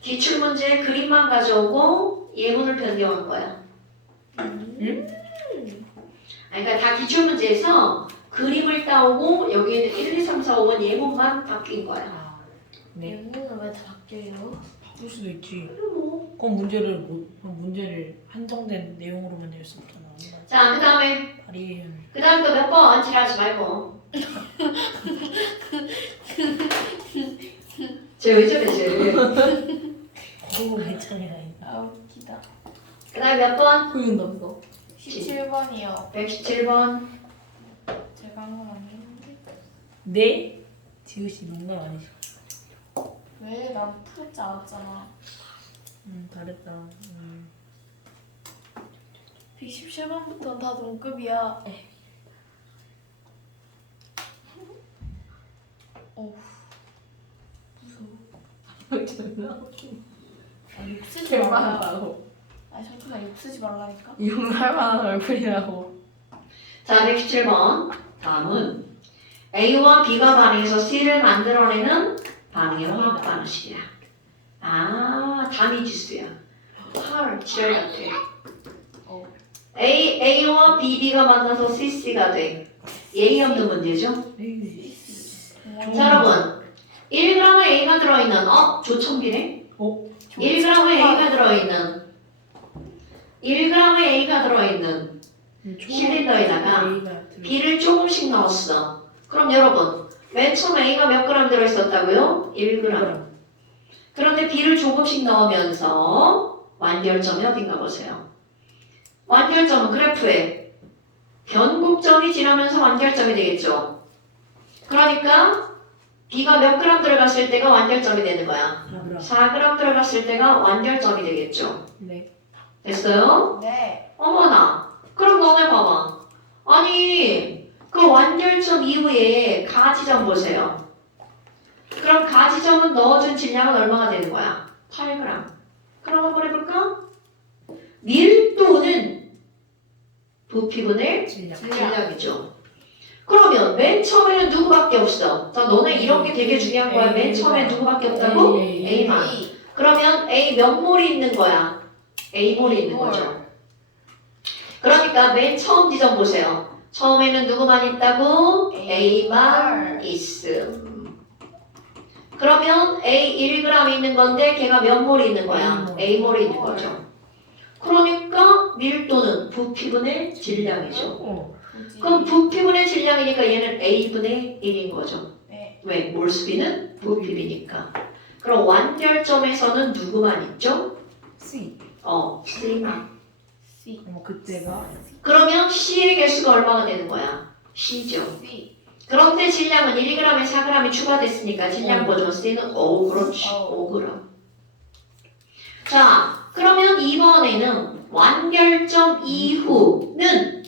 기출문제 그림만 가져오고 예문을 변경한 거야. 그러니까 다 기출문제에서 그림을 따오고 여기에는 1, 2, 3, 4, 5번 예문만 바뀐 거야. 네. 영문은 왜 다 바뀌어요? 바꿀 수도 있지. 뭐. 그럼 문제를 한정된 내용으로만 낼 수 없잖아. 자, 그 다음에 발의해야 그 다음 또 몇 번 칠하지 말고. 쟤왜 저래 쟤. 그거 괜찮아. 아 웃기다. 그 다음에 몇 번? 보인다면서. 17번이요. 117번. 제가 한 건 아닌데. 네? 지우씨 농담 아니지? 왜? 난 풀지 않았잖아. 잘했다. 117번부터는 다 동급이야. 어우. 무서워. 아, 욕 쓰지 말라. 할만하다고. 아, 잠깐만 욕 쓰지 말라니까. 이용 할만한 얼굴이라고. 자, 117번. 다음은 A와 B가 반응해서 C를 만들어내는 방해화학 방식이야. 아, 단위지수야. 헐, 지랄 같아. A와 B가 만나서 CC가 돼. 예의 없는 문제죠? 자, 여러분. 1g의 A가 들어있는, 조청비네? 1g의 A가 들어있는, 1g의 A가 들어있는 실린더에다가 B를 조금씩 넣었어. 그럼 여러분, 맨 처음 A가 몇 그램 들어있었다고요? 1g. 그런데 B를 조금씩 넣으면서 완결점이 어딘가 보세요. 완결점은 그래프에 변곡점이 지나면서 완결점이 되겠죠. 그러니까 B가 몇 그램 들어갔을 때가 완결점이 되는 거야. 4g 들어갔을 때가 완결점이 되겠죠. 네. 됐어요? 네. 어머나. 그럼 너네 봐봐. 아니 그 완결점 이후에 가지점 보세요. 그럼 가지점은 넣어준 질량은 얼마가 되는 거야? 8g. 그럼 한번 해볼까? 밀도는 부피분의 질량이죠. 그러면 맨 처음에는 누구밖에 없어? 자, 너네 이런 게 되게 중요한 거야. 맨 처음에 누구밖에 없다고? A만. 그러면 A 몇 몰이 있는 거야? A 몰이 있는 거죠. 그러니까 맨 처음 지점 보세요. 처음에는 누구만 있다고? A만 있음. 그러면 A 1g 있는 건데 걔가 몇 몰이 있는 거야? A 몰이 있는 거죠. 그러니까 밀도는 부피분의 질량이죠. 그럼 부피분의 질량이니까 얘는 A분의 1인 거죠. 네. 왜? 몰수비는 부피비니까. 그럼 완결점에서는 누구만 있죠? C. C만. C. 그때가 그러면 C의 개수가 얼마가 되는 거야? C죠. C. 그런데 질량은 1g에 4g이 추가됐으니까 질량 버전 C는 5, 그렇지. 5g. 자, 그러면 이번에는 완결점 이후는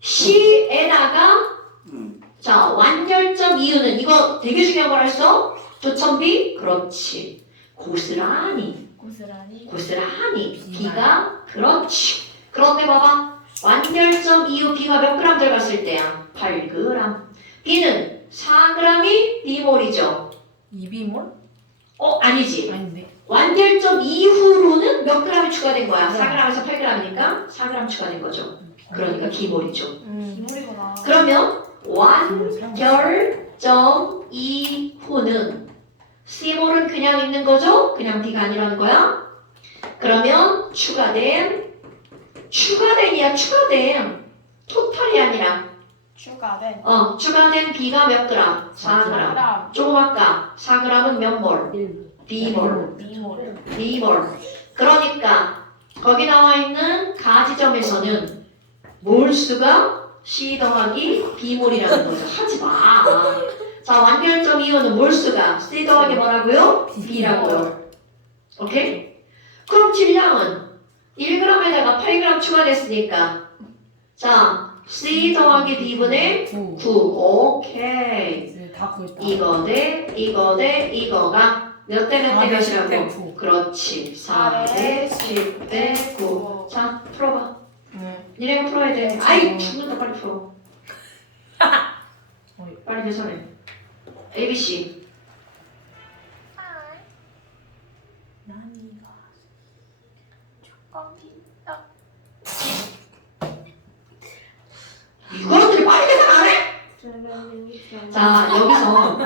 C에다가 자, 완결점 이후는 이거 되게 중요한 걸 했어? 조천비? 그렇지. 고스란히 B가 그렇지. 그런데 봐봐. 완결점 이후 B가 몇 그램 들어갔을 때야? 8g. B는 4g이 B몰이죠. 2비몰? 아니지. 아닌데. 완결점 이후로는 몇 g이 추가된 거야? 4g에서 8g이니까 4g 추가된 거죠. 그러니까 B몰이죠. 기물이구나. 그러면 완결점 이후는 C몰은 그냥 있는 거죠? 그냥 B가 아니라는 거야? 그러면 추가된 토탈이 아니라 추가된 B가 몇 그램? 4g. 조금 아까 4g은 몇 몰? 1. B몰. B몰. B몰. 그러니까 거기 나와 있는 가지점에서는 몰수가 C 더하기 B몰이라는 거죠. 하지 마. 자, 완결점 이후는 몰수가 C 더하기 뭐라고요? B라고요. 오케이? 그럼 질량은 1g에다가 8g 추가됐으니까 자, C 더하기 B분의 9. 오케이. 다 구했다. 이거 대 이거가 몇 대 몇 대 몇이라고? 그렇지. 4대 10대 9. 자, 풀어봐. 니네가 풀어야 돼. 아이, 죽는다. 빨리 풀어. 빨리 계산해. ABC. 이거들이 빨리 계산 안 해? 자, 여기서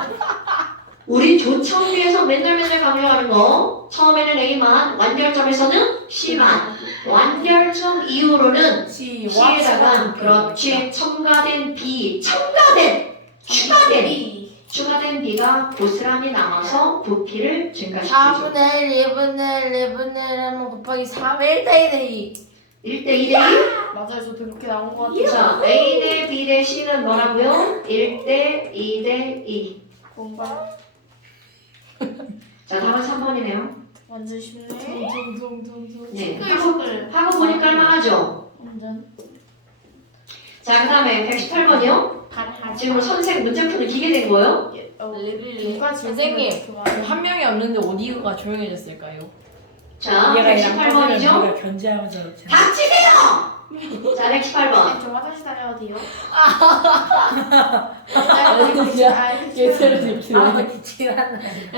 우리 조청비에서 맨날 강조하는 거 처음에는 A만, 완결점에서는 C만, 완결점 이후로는 C에다가 그렇지 첨가된 B, 추가된 B가 고스란히 남아서 부피를 증가시키죠. 4분의 1, 2분의 1, 2분의 1 하면 곱하기 3, 1대 1대 2. 1대 2대 맞아요. 저도 그렇게 나온 것 2. 같아요. 자, A 대 B 대 C는 뭐라고요? 1대 2대 2. 공부할 자, 다음은 3번이네요. 완전 쉽네. 네. 시끌시끌. 하고 보니까 할만하죠? 완전. 자, 그 다음에 118번이요. 지금 선생 문제 푸는 기계 된 거예요? 선생님, 한 명이 없는데 어디가 조용해졌을까요? 자, 얘가 118번이죠. 견제하면서 닥치세요! 자, 118번. 저 화장실 다녀도 돼요? 예체를 지키네. 아 지치라네.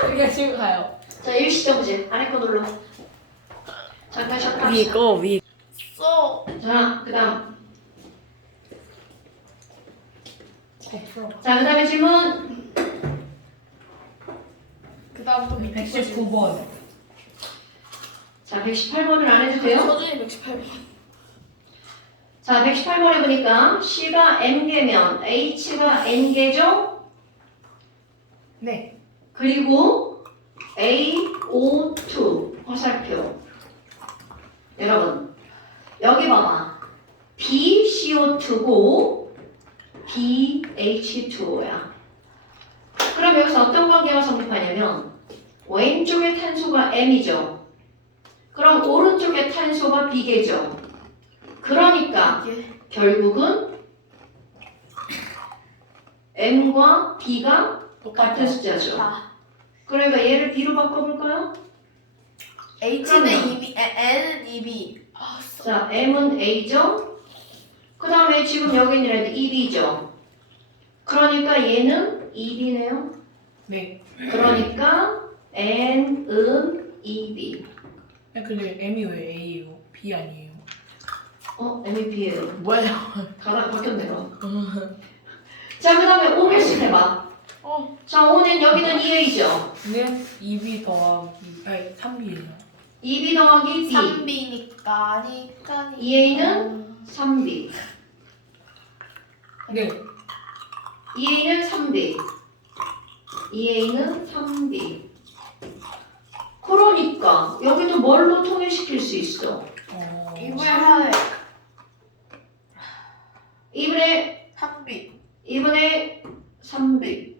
그러니까 지금 가요. 자, 일시정 문제. 아래 거 눌러. 잠깐 쉬었다. 위에 거 위에. 써. 자, 그 다음. 100%. 자, 그 다음에 질문. 그 다음부터 119번. 자, 118번을 안 해도 돼요? 서준이 118번. 자, 118번에 보니까 C가 M개면 H가 N개죠? 네. 그리고 AO2 화살표. 여러분, 여기 봐봐. BCO2고 BH2O야. 그럼 여기서 어떤 관계가 성립하냐면 왼쪽의 탄소가 M이죠. 그럼 오른쪽의 탄소가 B개죠. 그러니까 이게 결국은 M과 B가 같은 숫자죠. 다. 그러니까 얘를 B로 바꿔볼까요? H는 그럼요. 2B, N은 2B. 아, 써. 자, M은 A죠. 그 다음에 지금 여기 있는 애들 2B죠. 그러니까 얘는 2B네요. 네. 그러니까 N은 2B. 근데 M이 왜 A예요? B 아니에요? M이 B예요. 뭐야? 가라 바뀌었네요. 자, 그 다음에 5 결승해봐. 자, 5는 여기는 2A죠. 는 2B 더하기 아니 3B예요. 2B 더하기 B. 3B니까 2A는 3B. 네. 2A는 3B. 2A는 3B. 그러니까 여기도 뭘로 통일시킬 수 있어? 2분의 4에 2분의 3B. 2분의 3B.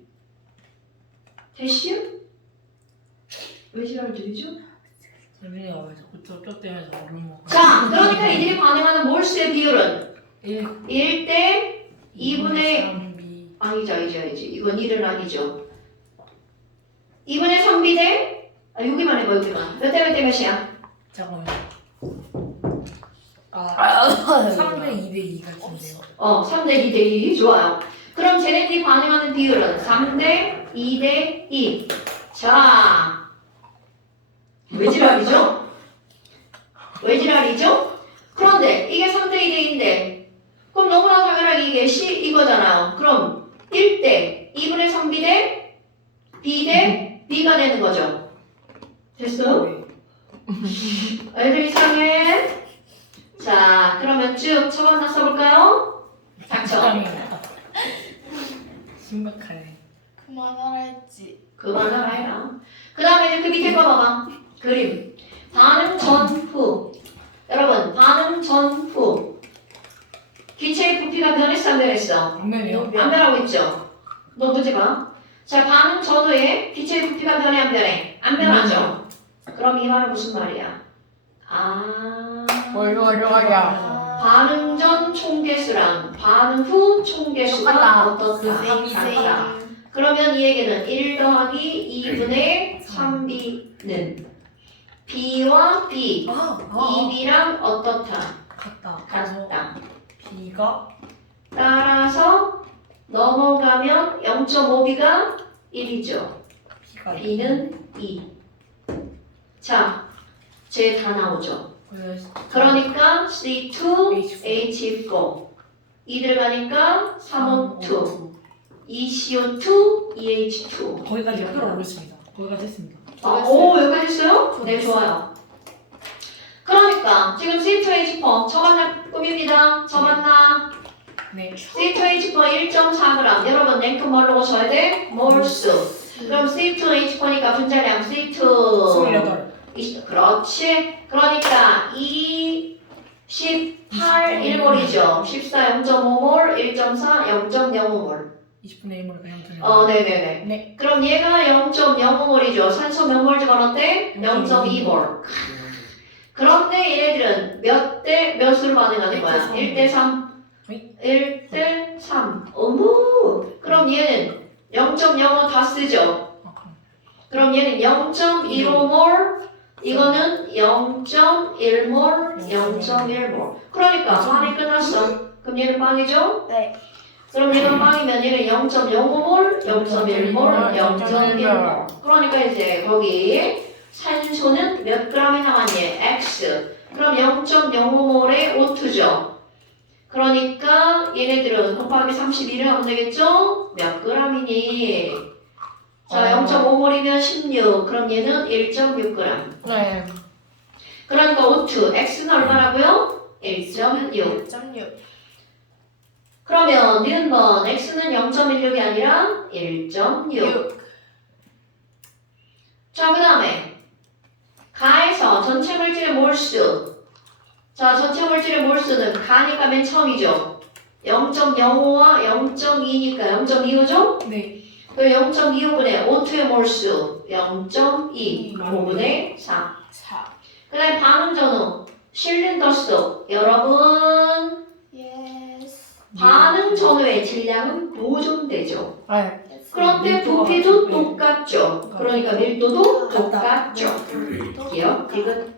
됐슈? 왜 지랄 들이죠? 재민이가 왜 자꾸 쩌쩌 때문에 얼음 먹어? 자, 그러니까 이들이 반응하는 몰수의 비율은 1 1대 2분의 3B. 아니지. 이건 1은 아니죠. 2분의 3B 대 여기만 해봐, 여기만. 몇 대 몇이야? 잠깐만요. 3대 2대 2 같은데요. 3대 2대 2. 좋아요. 그럼 쟤네들이 반응하는 비율은 3대 2대 2. 자, 왜 지랄이죠? 왜 지랄이죠? 그런데 이게 3대 2대 2인데 그럼 너무나 당연하게 이게 C 이거잖아요. 그럼 1대 2분의 3B 대 B 대 B가 되는 거죠. 됐어? 네. 애들 이상해. 자, 그러면 쭉 처음나 써볼까요? 닥쳐. 심각하네. 그만하라 했지. 그만하라 해라. 그 다음에 이제 그 밑에 거 봐봐. 그림. 반응 전후. 여러분, 반응 전후. 기체의 부피가 변했어, 안 변했어? 안 되네요. 안 변하고 있죠? 너 문제 봐. 자, 반응 전후에 기체의 부피가 변해, 안 변해? 안 변하죠? 그럼 이 말은 무슨 말이야? 얼마야? 반응 전 총개수랑 반응 후 총개수가 똑같다. 어떻다? 네, 같다. 그러면 이 얘기는 1 더하기 2분의 3B는 B와 B, 2B랑 어떻다? 같다. 그래서 같다. B가 따라서 넘어가면 0.5B가 1이죠. B가 B는 2. 자, 쟤 다 나오죠. 그래서 그러니까 C2H4 2 들어가니까 3O2 2CO2 EH2 거기까지 끌어올렸습니다. 거기까지 했습니다. 오, 여기까지 했어요? 네, 좋아요. 그러니까 지금 C2H4 저만나 꿈입니다. 저만나 네. C2H4 1.4g 여러분 냉큼 뭘로 오셔야 돼? 몰수. 그럼 C2H4니까 분자량 C2 28. 그렇지. 그러니까 18 1몰이죠. 14 0.5몰, 1.4 0.05몰. 20분의 1몰 그냥 들려. 네네네. 네. 그럼 얘가 0.05몰이죠. 산소 몇 몰 집어넣었대? 0.2몰. 그런데 얘네들은 몇 대 몇으로 반응하는 거야? 1대 3. 1대 3. 어머. 그럼 얘는 0.05 다 쓰죠. 아, 그럼. 그럼 얘는 0.15몰 이거는 0.1몰, 0.1몰. 그러니까 반이 끝났어. 그럼 얘는 빵이죠? 네. 그럼 얘가 빵이면 얘는 0.05몰, 0.1몰, 0.1몰. 그러니까 이제 거기 산소는 몇 g이 남았니? X. 그럼 0.05몰의 O2죠. 그러니까 얘네들은 곱하기 31을 하면 되겠죠? 몇 g이니? 자, 0.5몰이면 16. 그럼 얘는 1.6g. 네. 그러니까 O2, X는 얼마라고요? 1.6. 1.6. 그러면 니은번 X는 0.16이 아니라 1.6. 자, 그 다음에 가에서 전체 물질의 몰수. 자, 전체 물질의 몰수는 가니까 맨 처음이죠. 0.05와 0.2니까 0.25죠? 네. 그 0.25분의 O2의 몰수 0.2 5분의 4. 4. 그 다음에 반응 전후 실린더 속 여러분 예스. 반응 전후의 질량은 보존되죠. 네. 그런데 밀도가 부피도 네. 똑같죠. 그러니까 밀도도 같다. 똑같죠. 기억, 디귿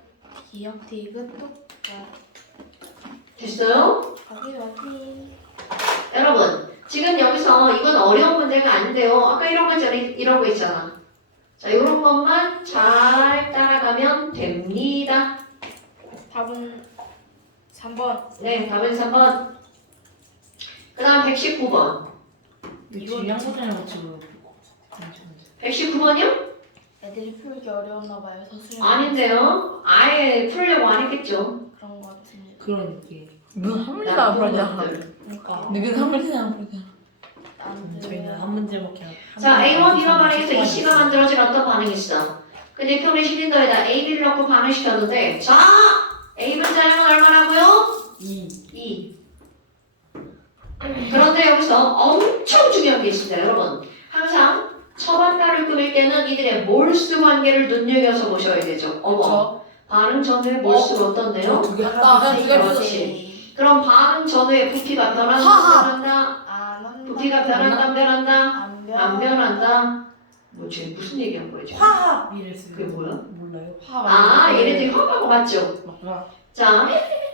기억 디귿 똑같. 됐어요? 확인. 여러분 지금 여기서 이건 어려운 문제가 아닌데요. 아까 이런 거 있잖아. 이런 거 있잖아. 자, 이런 것만 잘 따라가면 됩니다. 답은 3번. 네, 답은 3번. 그 다음 119번. 이거 양보자랑 지금 119번이요? 애들이 풀기 어려웠나 봐요. 서술형. 아닌데요. 아예 풀려고 안 했겠죠. 그런 거 같은데. 그런 게 누군 한 문제도 안 풀었잖아. 것들. 그러니까 누군 한 문제도 안 풀었잖아. 저희는 한 문제밖에 안. 자, A1 B가 반응해서 이 C가 만들어진 어떤 반응이 있어. 근데 표면 실린더에다 AB를 넣고 반응시켰는데 자! A 분자량은 얼마라고요? 2. 그런데 여기서 엄청 중요한 게 있습니다. 여러분 항상 처반가를 꾸밀 때는 이들의 몰수 관계를 눈여겨서 보셔야 되죠. 어머, 반응 전후의 몰수가 어떤데요? 두개 맞다. 두개 그렇지. 그럼 반응 전후의 부피가 변한다, 하하. 변한다? 안 한다. 부피가 변한다, 변한다? 안 변한다. 안 변한다? 뭐 지금 무슨 얘기한 거예요 지금? 화합 이랬어요. 그게 뭐야? 몰라요. 아, 얘네들이 화합하고 맞죠? 맞구나. 자,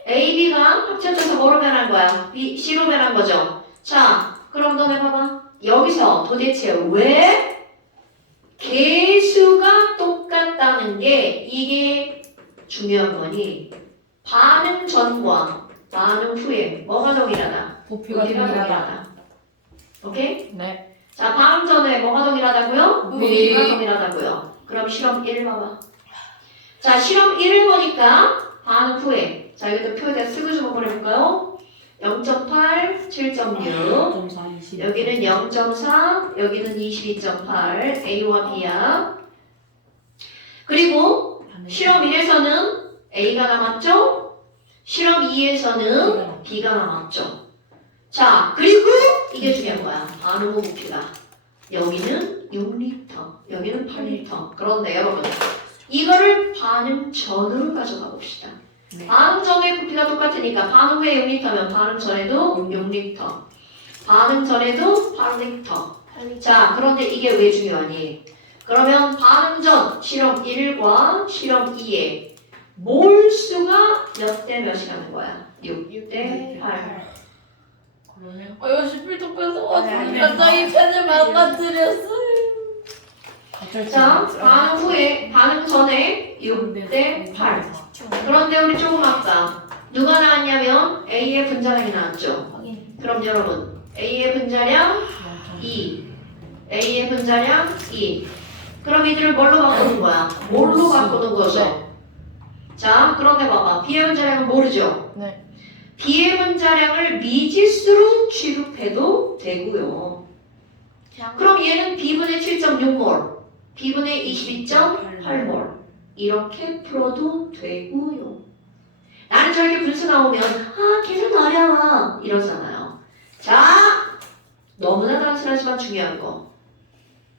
A, B가 합쳐져서 뭐로 변한 거야? B, C로 변한 거죠? 자, 그럼 너네 봐봐. 여기서 도대체 왜 개수가 똑같다는 게 이게 중요한 거니? 반응 전과 반응 후에 뭐가 동일하다? 부피가 동일하다. 오케이? 네. 자, 반응 전에 뭐가 동일하다고요? 부피. 부피가 동일하다고요. 그럼 실험 1 봐봐. 자, 실험 1을 보니까 반응 후에 자, 이것도 표에다 쓰고 좀 한번 해볼까요? 0.8, 7.6 0.4, 20. 여기는 0.4, 여기는 22.8 A와 B야. 그리고 실험 1에서는 A가 남았죠? 실험 2에서는 B가 남았죠. 자, 그리고 이게 중요한 거야. 반응 후 부피가. 여기는 6리터, 여기는 8리터. 그런데 여러분, 이거를 반응 전으로 가져가 봅시다. 네. 반응 전의 부피가 똑같으니까 반응 후에 6리터면 반응 전에도 6리터. 반응 전에도 8리터. 자, 그런데 이게 왜 중요하니? 그러면 반응 전 실험 1과 실험 2의 몰수가 몇 대 몇이라는 거야? 6대 8. 그러면 이거 11도 뺏어가지고 네. 저희 펜을 망가뜨렸어요. 자, 반응 후에, 반응 전에 6대 8. 그런데 우리 조금 아까 누가 나왔냐면 A의 분자량이 나왔죠. 확인. 그럼 여러분, A의 분자량 2, A의 분자량 2. 그럼 이들을 뭘로 바꾸는 거야? 뭘로 바꾸는 거죠? 자, 그런데 봐봐. B의 분자량은 모르죠? 네. B의 분자량을 미지수로 취급해도 되고요. 그럼 얘는 B분의 7.6몰, B분의 22.8몰 이렇게 풀어도 되고요. 나는 저렇게 분수 나오면 아 계산 어려워 이러잖아요. 자, 너무나 단순하지만 중요한 거.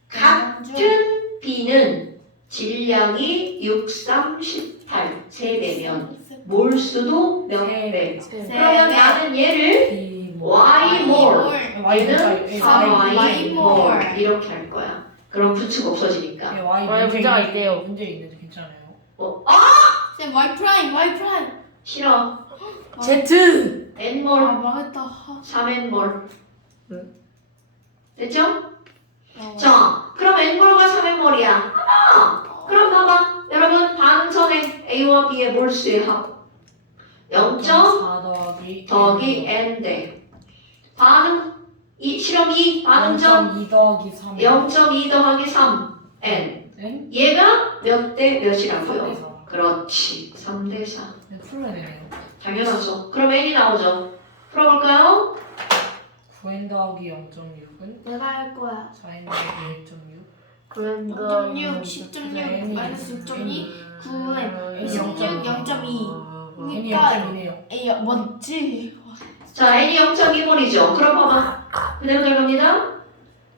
같은 B는 질량이 6, 3, 18 세배면 몰수도 몇 배? 그러면 나는 얘를 Y몰, 얘는 4Y몰 이렇게 할 거야. 그럼 부츠가 없어지니까. Y 문제가 있대요. 문제 있는데 괜찮아요. 쌤 Y 프라임 Y 프라임. 싫어. Z. 아 n몰 망했다. 3n몰. 응. 됐죠? 아, 자, 그럼 n몰과 3n몰이야. 그럼 봐봐. 여러분 반응선의 A와 B의 몰수의 합 0. 4 더하기 n 대 반응 실험 2 반응점 0.2 더하기 3 0.2 더하기 3 n N? 얘가 몇 대 몇이라고요? 3대 4 그렇지 3대 4 풀어야 되네요. 당연하죠. 그럼 n이 나오죠. 풀어볼까요? 9N 더하기 0.6은 내가 할 거야. 4N 더하기 1.6 0.6, 10.6, 마이너스 6.2, 9은 16, 0.2. N이 그러니까 0.2네요. 에이 뭔지. 자 n이 0.2몰이죠. 그럼 봐봐 그대로 들어갑니다.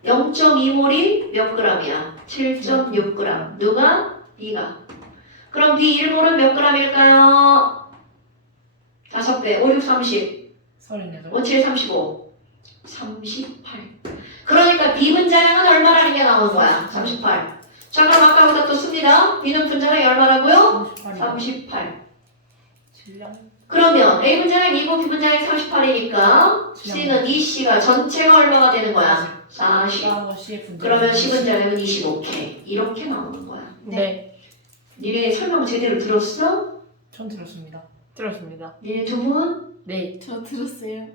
0.2몰이 몇 g이야? 7.6g. 누가? B가. 그럼 B 1몰은 몇 g일까요? 5배 5, 6, 30 38 5, 7, 35 38 그러니까 B 분자량은 얼마라는 게 나오는 거야? 38 자 그럼 아까보다 또 씁니다. B는 분자량이 얼마라고요? 38 질량 그러면 A 분자량 2고 B 분자량 38이니까 C는 EC가 전체가 얼마가 되는 거야? 40 그러면 C 분자량은 25K 이렇게 나오는 거야. 네. 니네 설명 제대로 들었어? 전 들었습니다. 들었습니다. 니네 두 분? 네. 저 들었어요.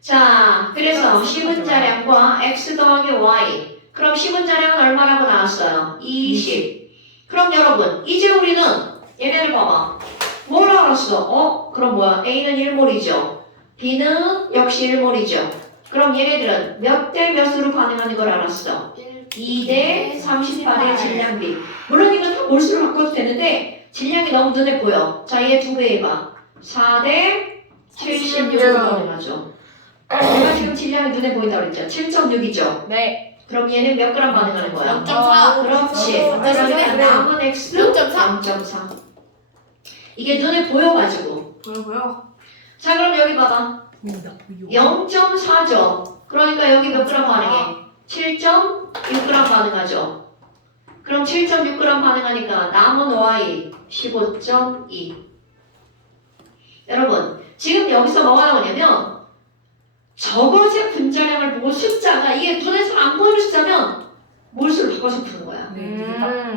자 그래서 C 분자량과 X 더하기 Y 그럼 C 분자량은 얼마라고 나왔어요? 20 그럼 여러분 이제 우리는 얘네를 봐봐 뭘 알았어? 그럼 뭐야? A는 1몰이죠. B는 역시 1몰이죠. 그럼 얘네들은 몇 대 몇으로 반응하는 걸 알았어? 2대 38의 질량비. 물론 이건 다 몰수로 바꿔도 되는데 질량이 너무 눈에 보여. 자, 얘 두 배 해봐. 4대 76으로 반응하죠. 내가 지금 질량이 눈에 보인다고 그랬죠? 7.6이죠. 네. 그럼 얘는 몇 그램 반응하는 거야? 0.4. 그렇지. 그래. 그러면 남은 X 0.4. 0.4. 이게 눈에 보여가지고. 보여. 자, 그럼 여기 봐봐. 보인다 보여. 0.4죠. 그러니까 여기 몇 그램 반응해? 7.6g 반응하죠. 그럼 7.6g 반응하니까 남은 Y 15.2. 여러분, 지금 여기서 뭐가 나오냐면 저것의 분자량을 보고 숫자가 이게 눈에 잘 안 보이는 숫자면 몰수를 바꿔서 푸는 거야.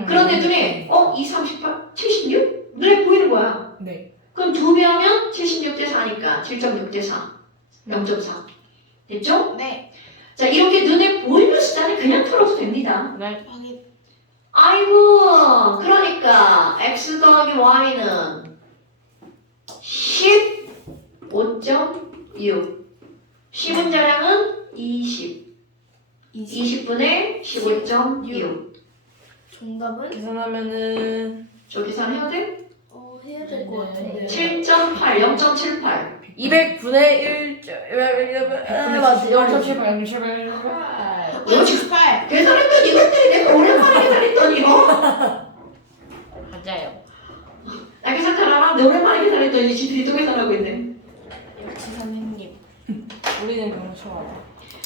그런데 눈에 2, 38, 76? 눈에 보이는 거야. 네. 그럼 2배 하면 76대 4니까 7.6대 4, 0.4. 됐죠? 네. 자, 이렇게 눈에 보이는 숫자는 그냥 풀어도 됩니다. 네. 확인. 아이고, 그러니까 x 더하기 y는 15.6. 시분자량은 20. 20분의 15.6. 정답은? 계산하면은 저 계산해야 돼? 해야 될 것 같은데. 7.8, 0.78. 200분의 1. 맞지. 0.78. 0.78. 계산했던 이것들이 내가 오랜만에 계산했던 이거. 맞아요. 나 계산 잘하나? 내 오랜만에 계산했더니 지들이 또 계산하고 있네. 역시 선생님. 우리는 그런 처음.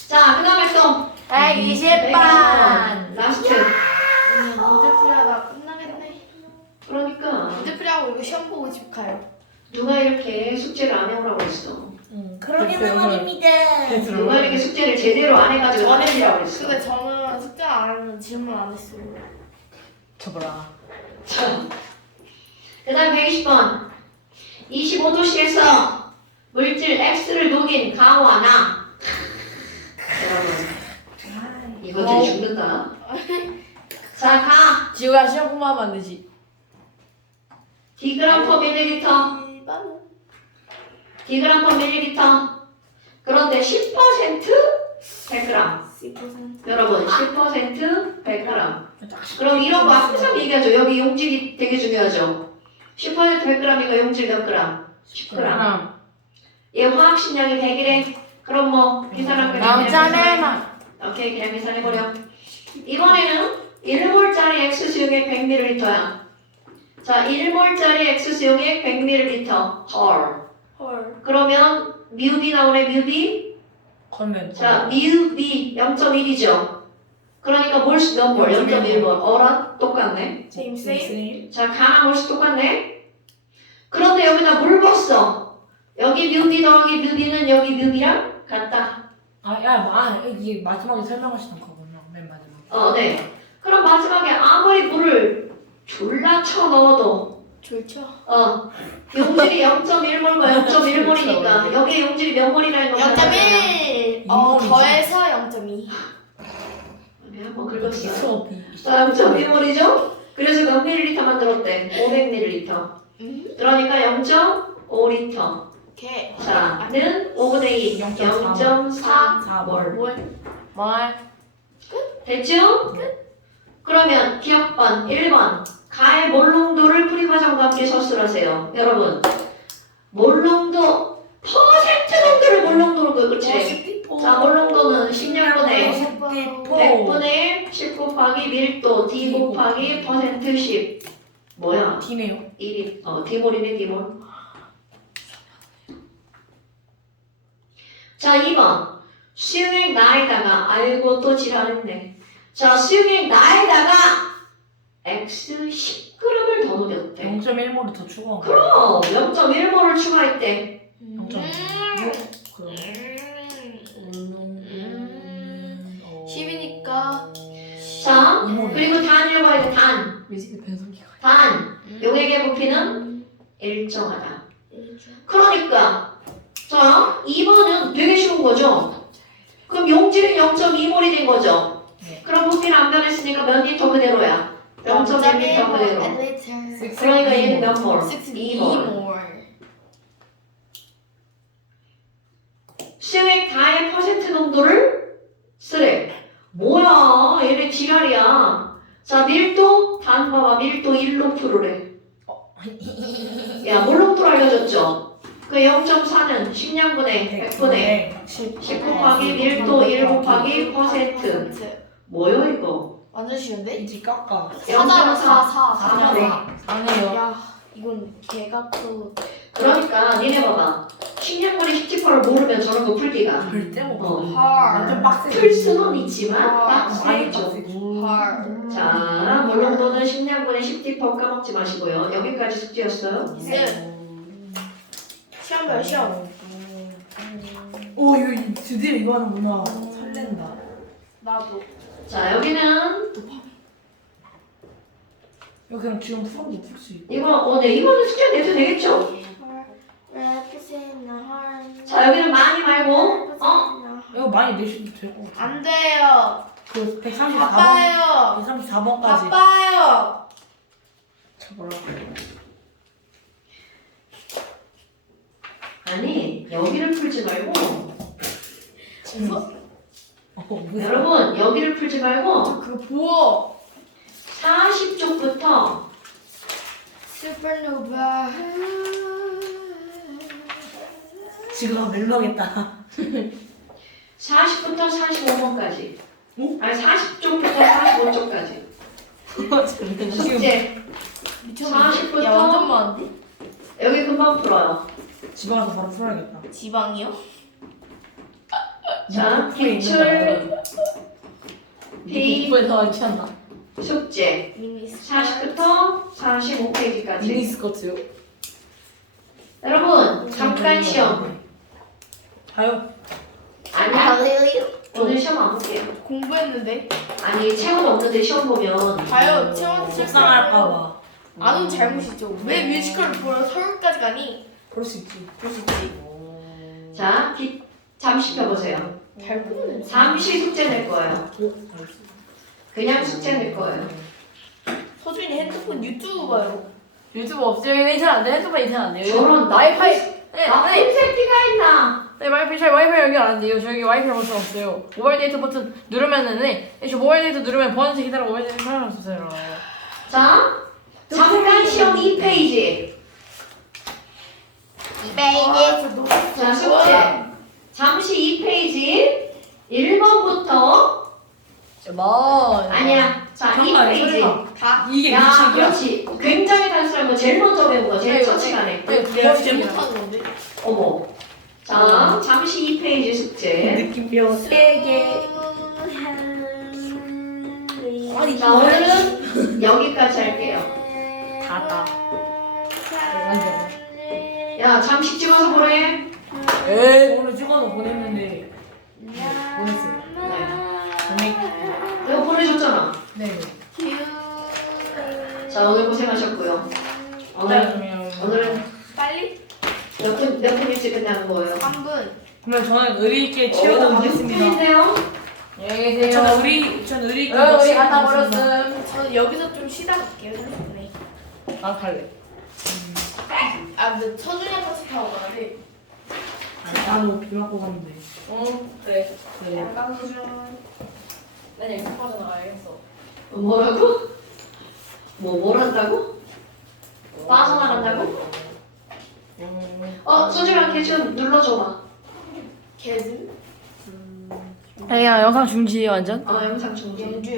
자, 그 다음에 또 120반. 라스트. 오늘 문제 풀이하다 끝나겠네. 그러니까 문제 풀이하고 이거 시험 보고 집 가요. 누가 이렇게 숙제를 안 해오라고 했어. 그러게만 말입니다. 누가 이렇게 숙제를 제대로 안 해가지고 안 해주라고 했어. 근데 저는 숙제 안 하면 질문 안 했어요. 저보라. 자, 그 다음 120번. 25도씨에서 물질 X를 녹인 가와 나. 여러분, 이것들이 죽는다. 자, 가. 지우가 시험 공부하면 안 되지. 디그램 퍼 밀리리터. 이거는 디그램 퍼 밀리리터. 그런데 10% 100g. 10%. 여러분, 10% 100g. 그럼 이런 거 항상 얘기하죠. 여기 용질이 되게 중요하죠. 10% 100g이니까 용질 몇 그램? 10g. 얘 화학식량이 100이래. 그럼 뭐 계산한 거 그냥 나오자네만. 오케이, 그냥 계산해버려. 이번에는 1몰짜리 X 수용액 100ml야. 자, 1몰짜리 X 수용액 100ml. 헐. 그러면 뮤비 나오네, 뮤비. 컨덴. 자, 뮤비 0.1이죠. 그러니까 몰수 몇 몰? 0.1몰. 어랑 똑같네. same. 자, 가나 몰수 똑같네. 그런데 여기다 물 붓어. 여기 뮤비 더하기 뮤비는 여기 뮤비랑 같다. 이게 마지막에 설명하시던 거군요. 맨 마지막. 네. 그럼 마지막에 아무리 물을 졸라 쳐 넣어도 좋죠. 용질이 0.1몰과 0.1몰이니까 여기 용질이 몇 몰이라는 걸 0.1. 더해서 0.2. 한번 긁었어요. 수업이. 0.1몰이죠? 그래서 몇 밀리리터 만들었대? 500ml. 그러니까 0.5리터. 오케이. 자, 는 5분의 2. 0.4몰. 뭘? 됐죠? 그러면 기억번 1번. 가의 몰농도를 프리과정과 함께 서술하세요. 여러분, 몰농도 퍼센트 농도를 몰농도로 그치? 자, 몰농도는 10년분의 100분의 10 곱하기 밀도 D 곱하기 퍼센트 10 뭐야? D네요. 1이 D몰이네 D몰. 자 2번 수용액 나에다가 아이고 또 지랄했네. 자 수용액 나에다가 X 10g을 더 녹였대. 0.1몰을 더 추가한 거. 그럼 0.1몰을 추가했대. 10이니까. 자 그리고 단을 봐야 돼. 단. 단 용액의 부피는 일정하다. 그러니까 자 2번은 되게 쉬운 거죠. 그럼 용질은 0.2몰이 된 거죠. 네. 그럼 부피는 안 변했으니까 몇 리터 그대로야. 0.1리터 그대로. 그러니까 얘는 몇 몰? 2몰. 수용액 다의 퍼센트 농도를 쓰래. 뭐야 얘네 지랄이야. 자 밀도 단 봐봐 밀도 1로프로래. 야 몰농도로 알려줬죠. 그 0.4는 10년분의 100분의 10 곱하기 밀도 1 곱하기 퍼센트. 뭐야 이거? 완전 쉬운데? 이지 깎아. 0.4. 아니에요. 야, 이건 개가 또. 그러니까 니네 봐봐. 10년분의 10%를 모르면 저런 거 풀기가 절대 못 봐. 완전 헐. 빡세. 풀 수는 있지만 많이 빡세죠. 빡세. 헐. 자, 몰롱도는 10년분의 10디퍼 까먹지 마시고요. 여기까지 숙제였어요. 시험별 시험. 오 이거 드디어 이거 하는구나. 설렌다. 나도. 자, 여기는 이거 그냥 지금 풀어도 풀 수 있고. 네, 이거는 숙제 내도 되겠죠? 자, 여기는 많이 말고, 이거 많이 내셔도 되고. 안 돼요. 그 134번. 바빠요. 134번까지. 바빠요. 저 뭐라. 아니, 여기를 풀지 말고, 뭐야? 여러분, 여기를 풀지 말고, 그거 보어. 40쪽부터 슈퍼노바. 지금 멜로겠다. 40부터 45번까지. 어? 아니, 40쪽부터 45쪽까지. 숙제. 미쳤네. 40부터 야, 완전 많은데? 여기 금방 풀어요. 집에 가서 바로 풀어야겠다. 지방이요? 자, 기출 B 공부에서 많지 않나? 숙제 미니스. 40부터 45페이지까지. 미니스커트요? 여러분 잠깐 시험. 가요. 아니야. 오늘 시험 안 볼게요. 공부했는데. 아니 체온 없는데 시험 보면 가요. 체험 속상할까봐. 안 오면 잘못이죠. 왜 뮤지컬을 보러 서울까지 가니? 그럴 수 있지. 그럴 수 있지. 자 잠시 펴보세요. 잘 보는. 잠시 숙제 낼 거예요. 오, 그냥 숙제 낼 거예요. 서준이 핸드폰 유튜브 봐요. 유튜브 없어요. 인터넷 안 돼. 핸드폰 인터넷 안 돼요. 저런 와이파이. 네, 나쁜 네. 새끼가 있나? 네, 와이파이 잘 와이파이 연결 안 돼요. 저기 와이파이 버튼 없어요. 모바일 데이터 버튼 누르면은 저 모바일 데이터 누르면 보안색 기다려 모바일 데이터 사용해주세요. 자 잠깐 시험 2페이지. 자 숙제 잠시 2페이지 1번부터 제발. 아니야. 자 잠깐, 2페이지. 설마. 다. 이게 야, 미치기야? 그렇지. 굉장히 단순한 거 제일 먼저 배운 거, 제일 첫 시간에. 네, 내가 거의 진짜 못하는 건데. 어머. 자, 잠시 2페이지 숙제. 느낌표. 세게. 자, 오늘은 여기까지 할게요. 다. 야, 잠시 찍어서 보내. 오늘 찍어서 보냈는데 보냈어요. 내가 보내줬잖아. 네. 자, 오늘 고생하셨고요. 오늘은 빨리? 몇 분 일찍 끝나는 거예요? 3분. 그러면 저는 의리 있게 치우다 가겠습니다. 인데요. 안녕히 계세요. 전 의리 있게 우리 갖다 가겠습니다. 버렸음. 저는 여기서 좀 쉬다 갈게요. 30분에. 난 갈래. 근데 서준이랑 같이 타고 가야 돼. 나비 맞고 갔는데. 그래. 네. 약간 서준. 난 여기서 빠져나가야겠어. 뭐라고? 뭘 한다고? 빠져나간다고? 소주랑 개준 눌러줘봐. 개즈? 아니야 영상 중지 완전. 영상 중지. 연주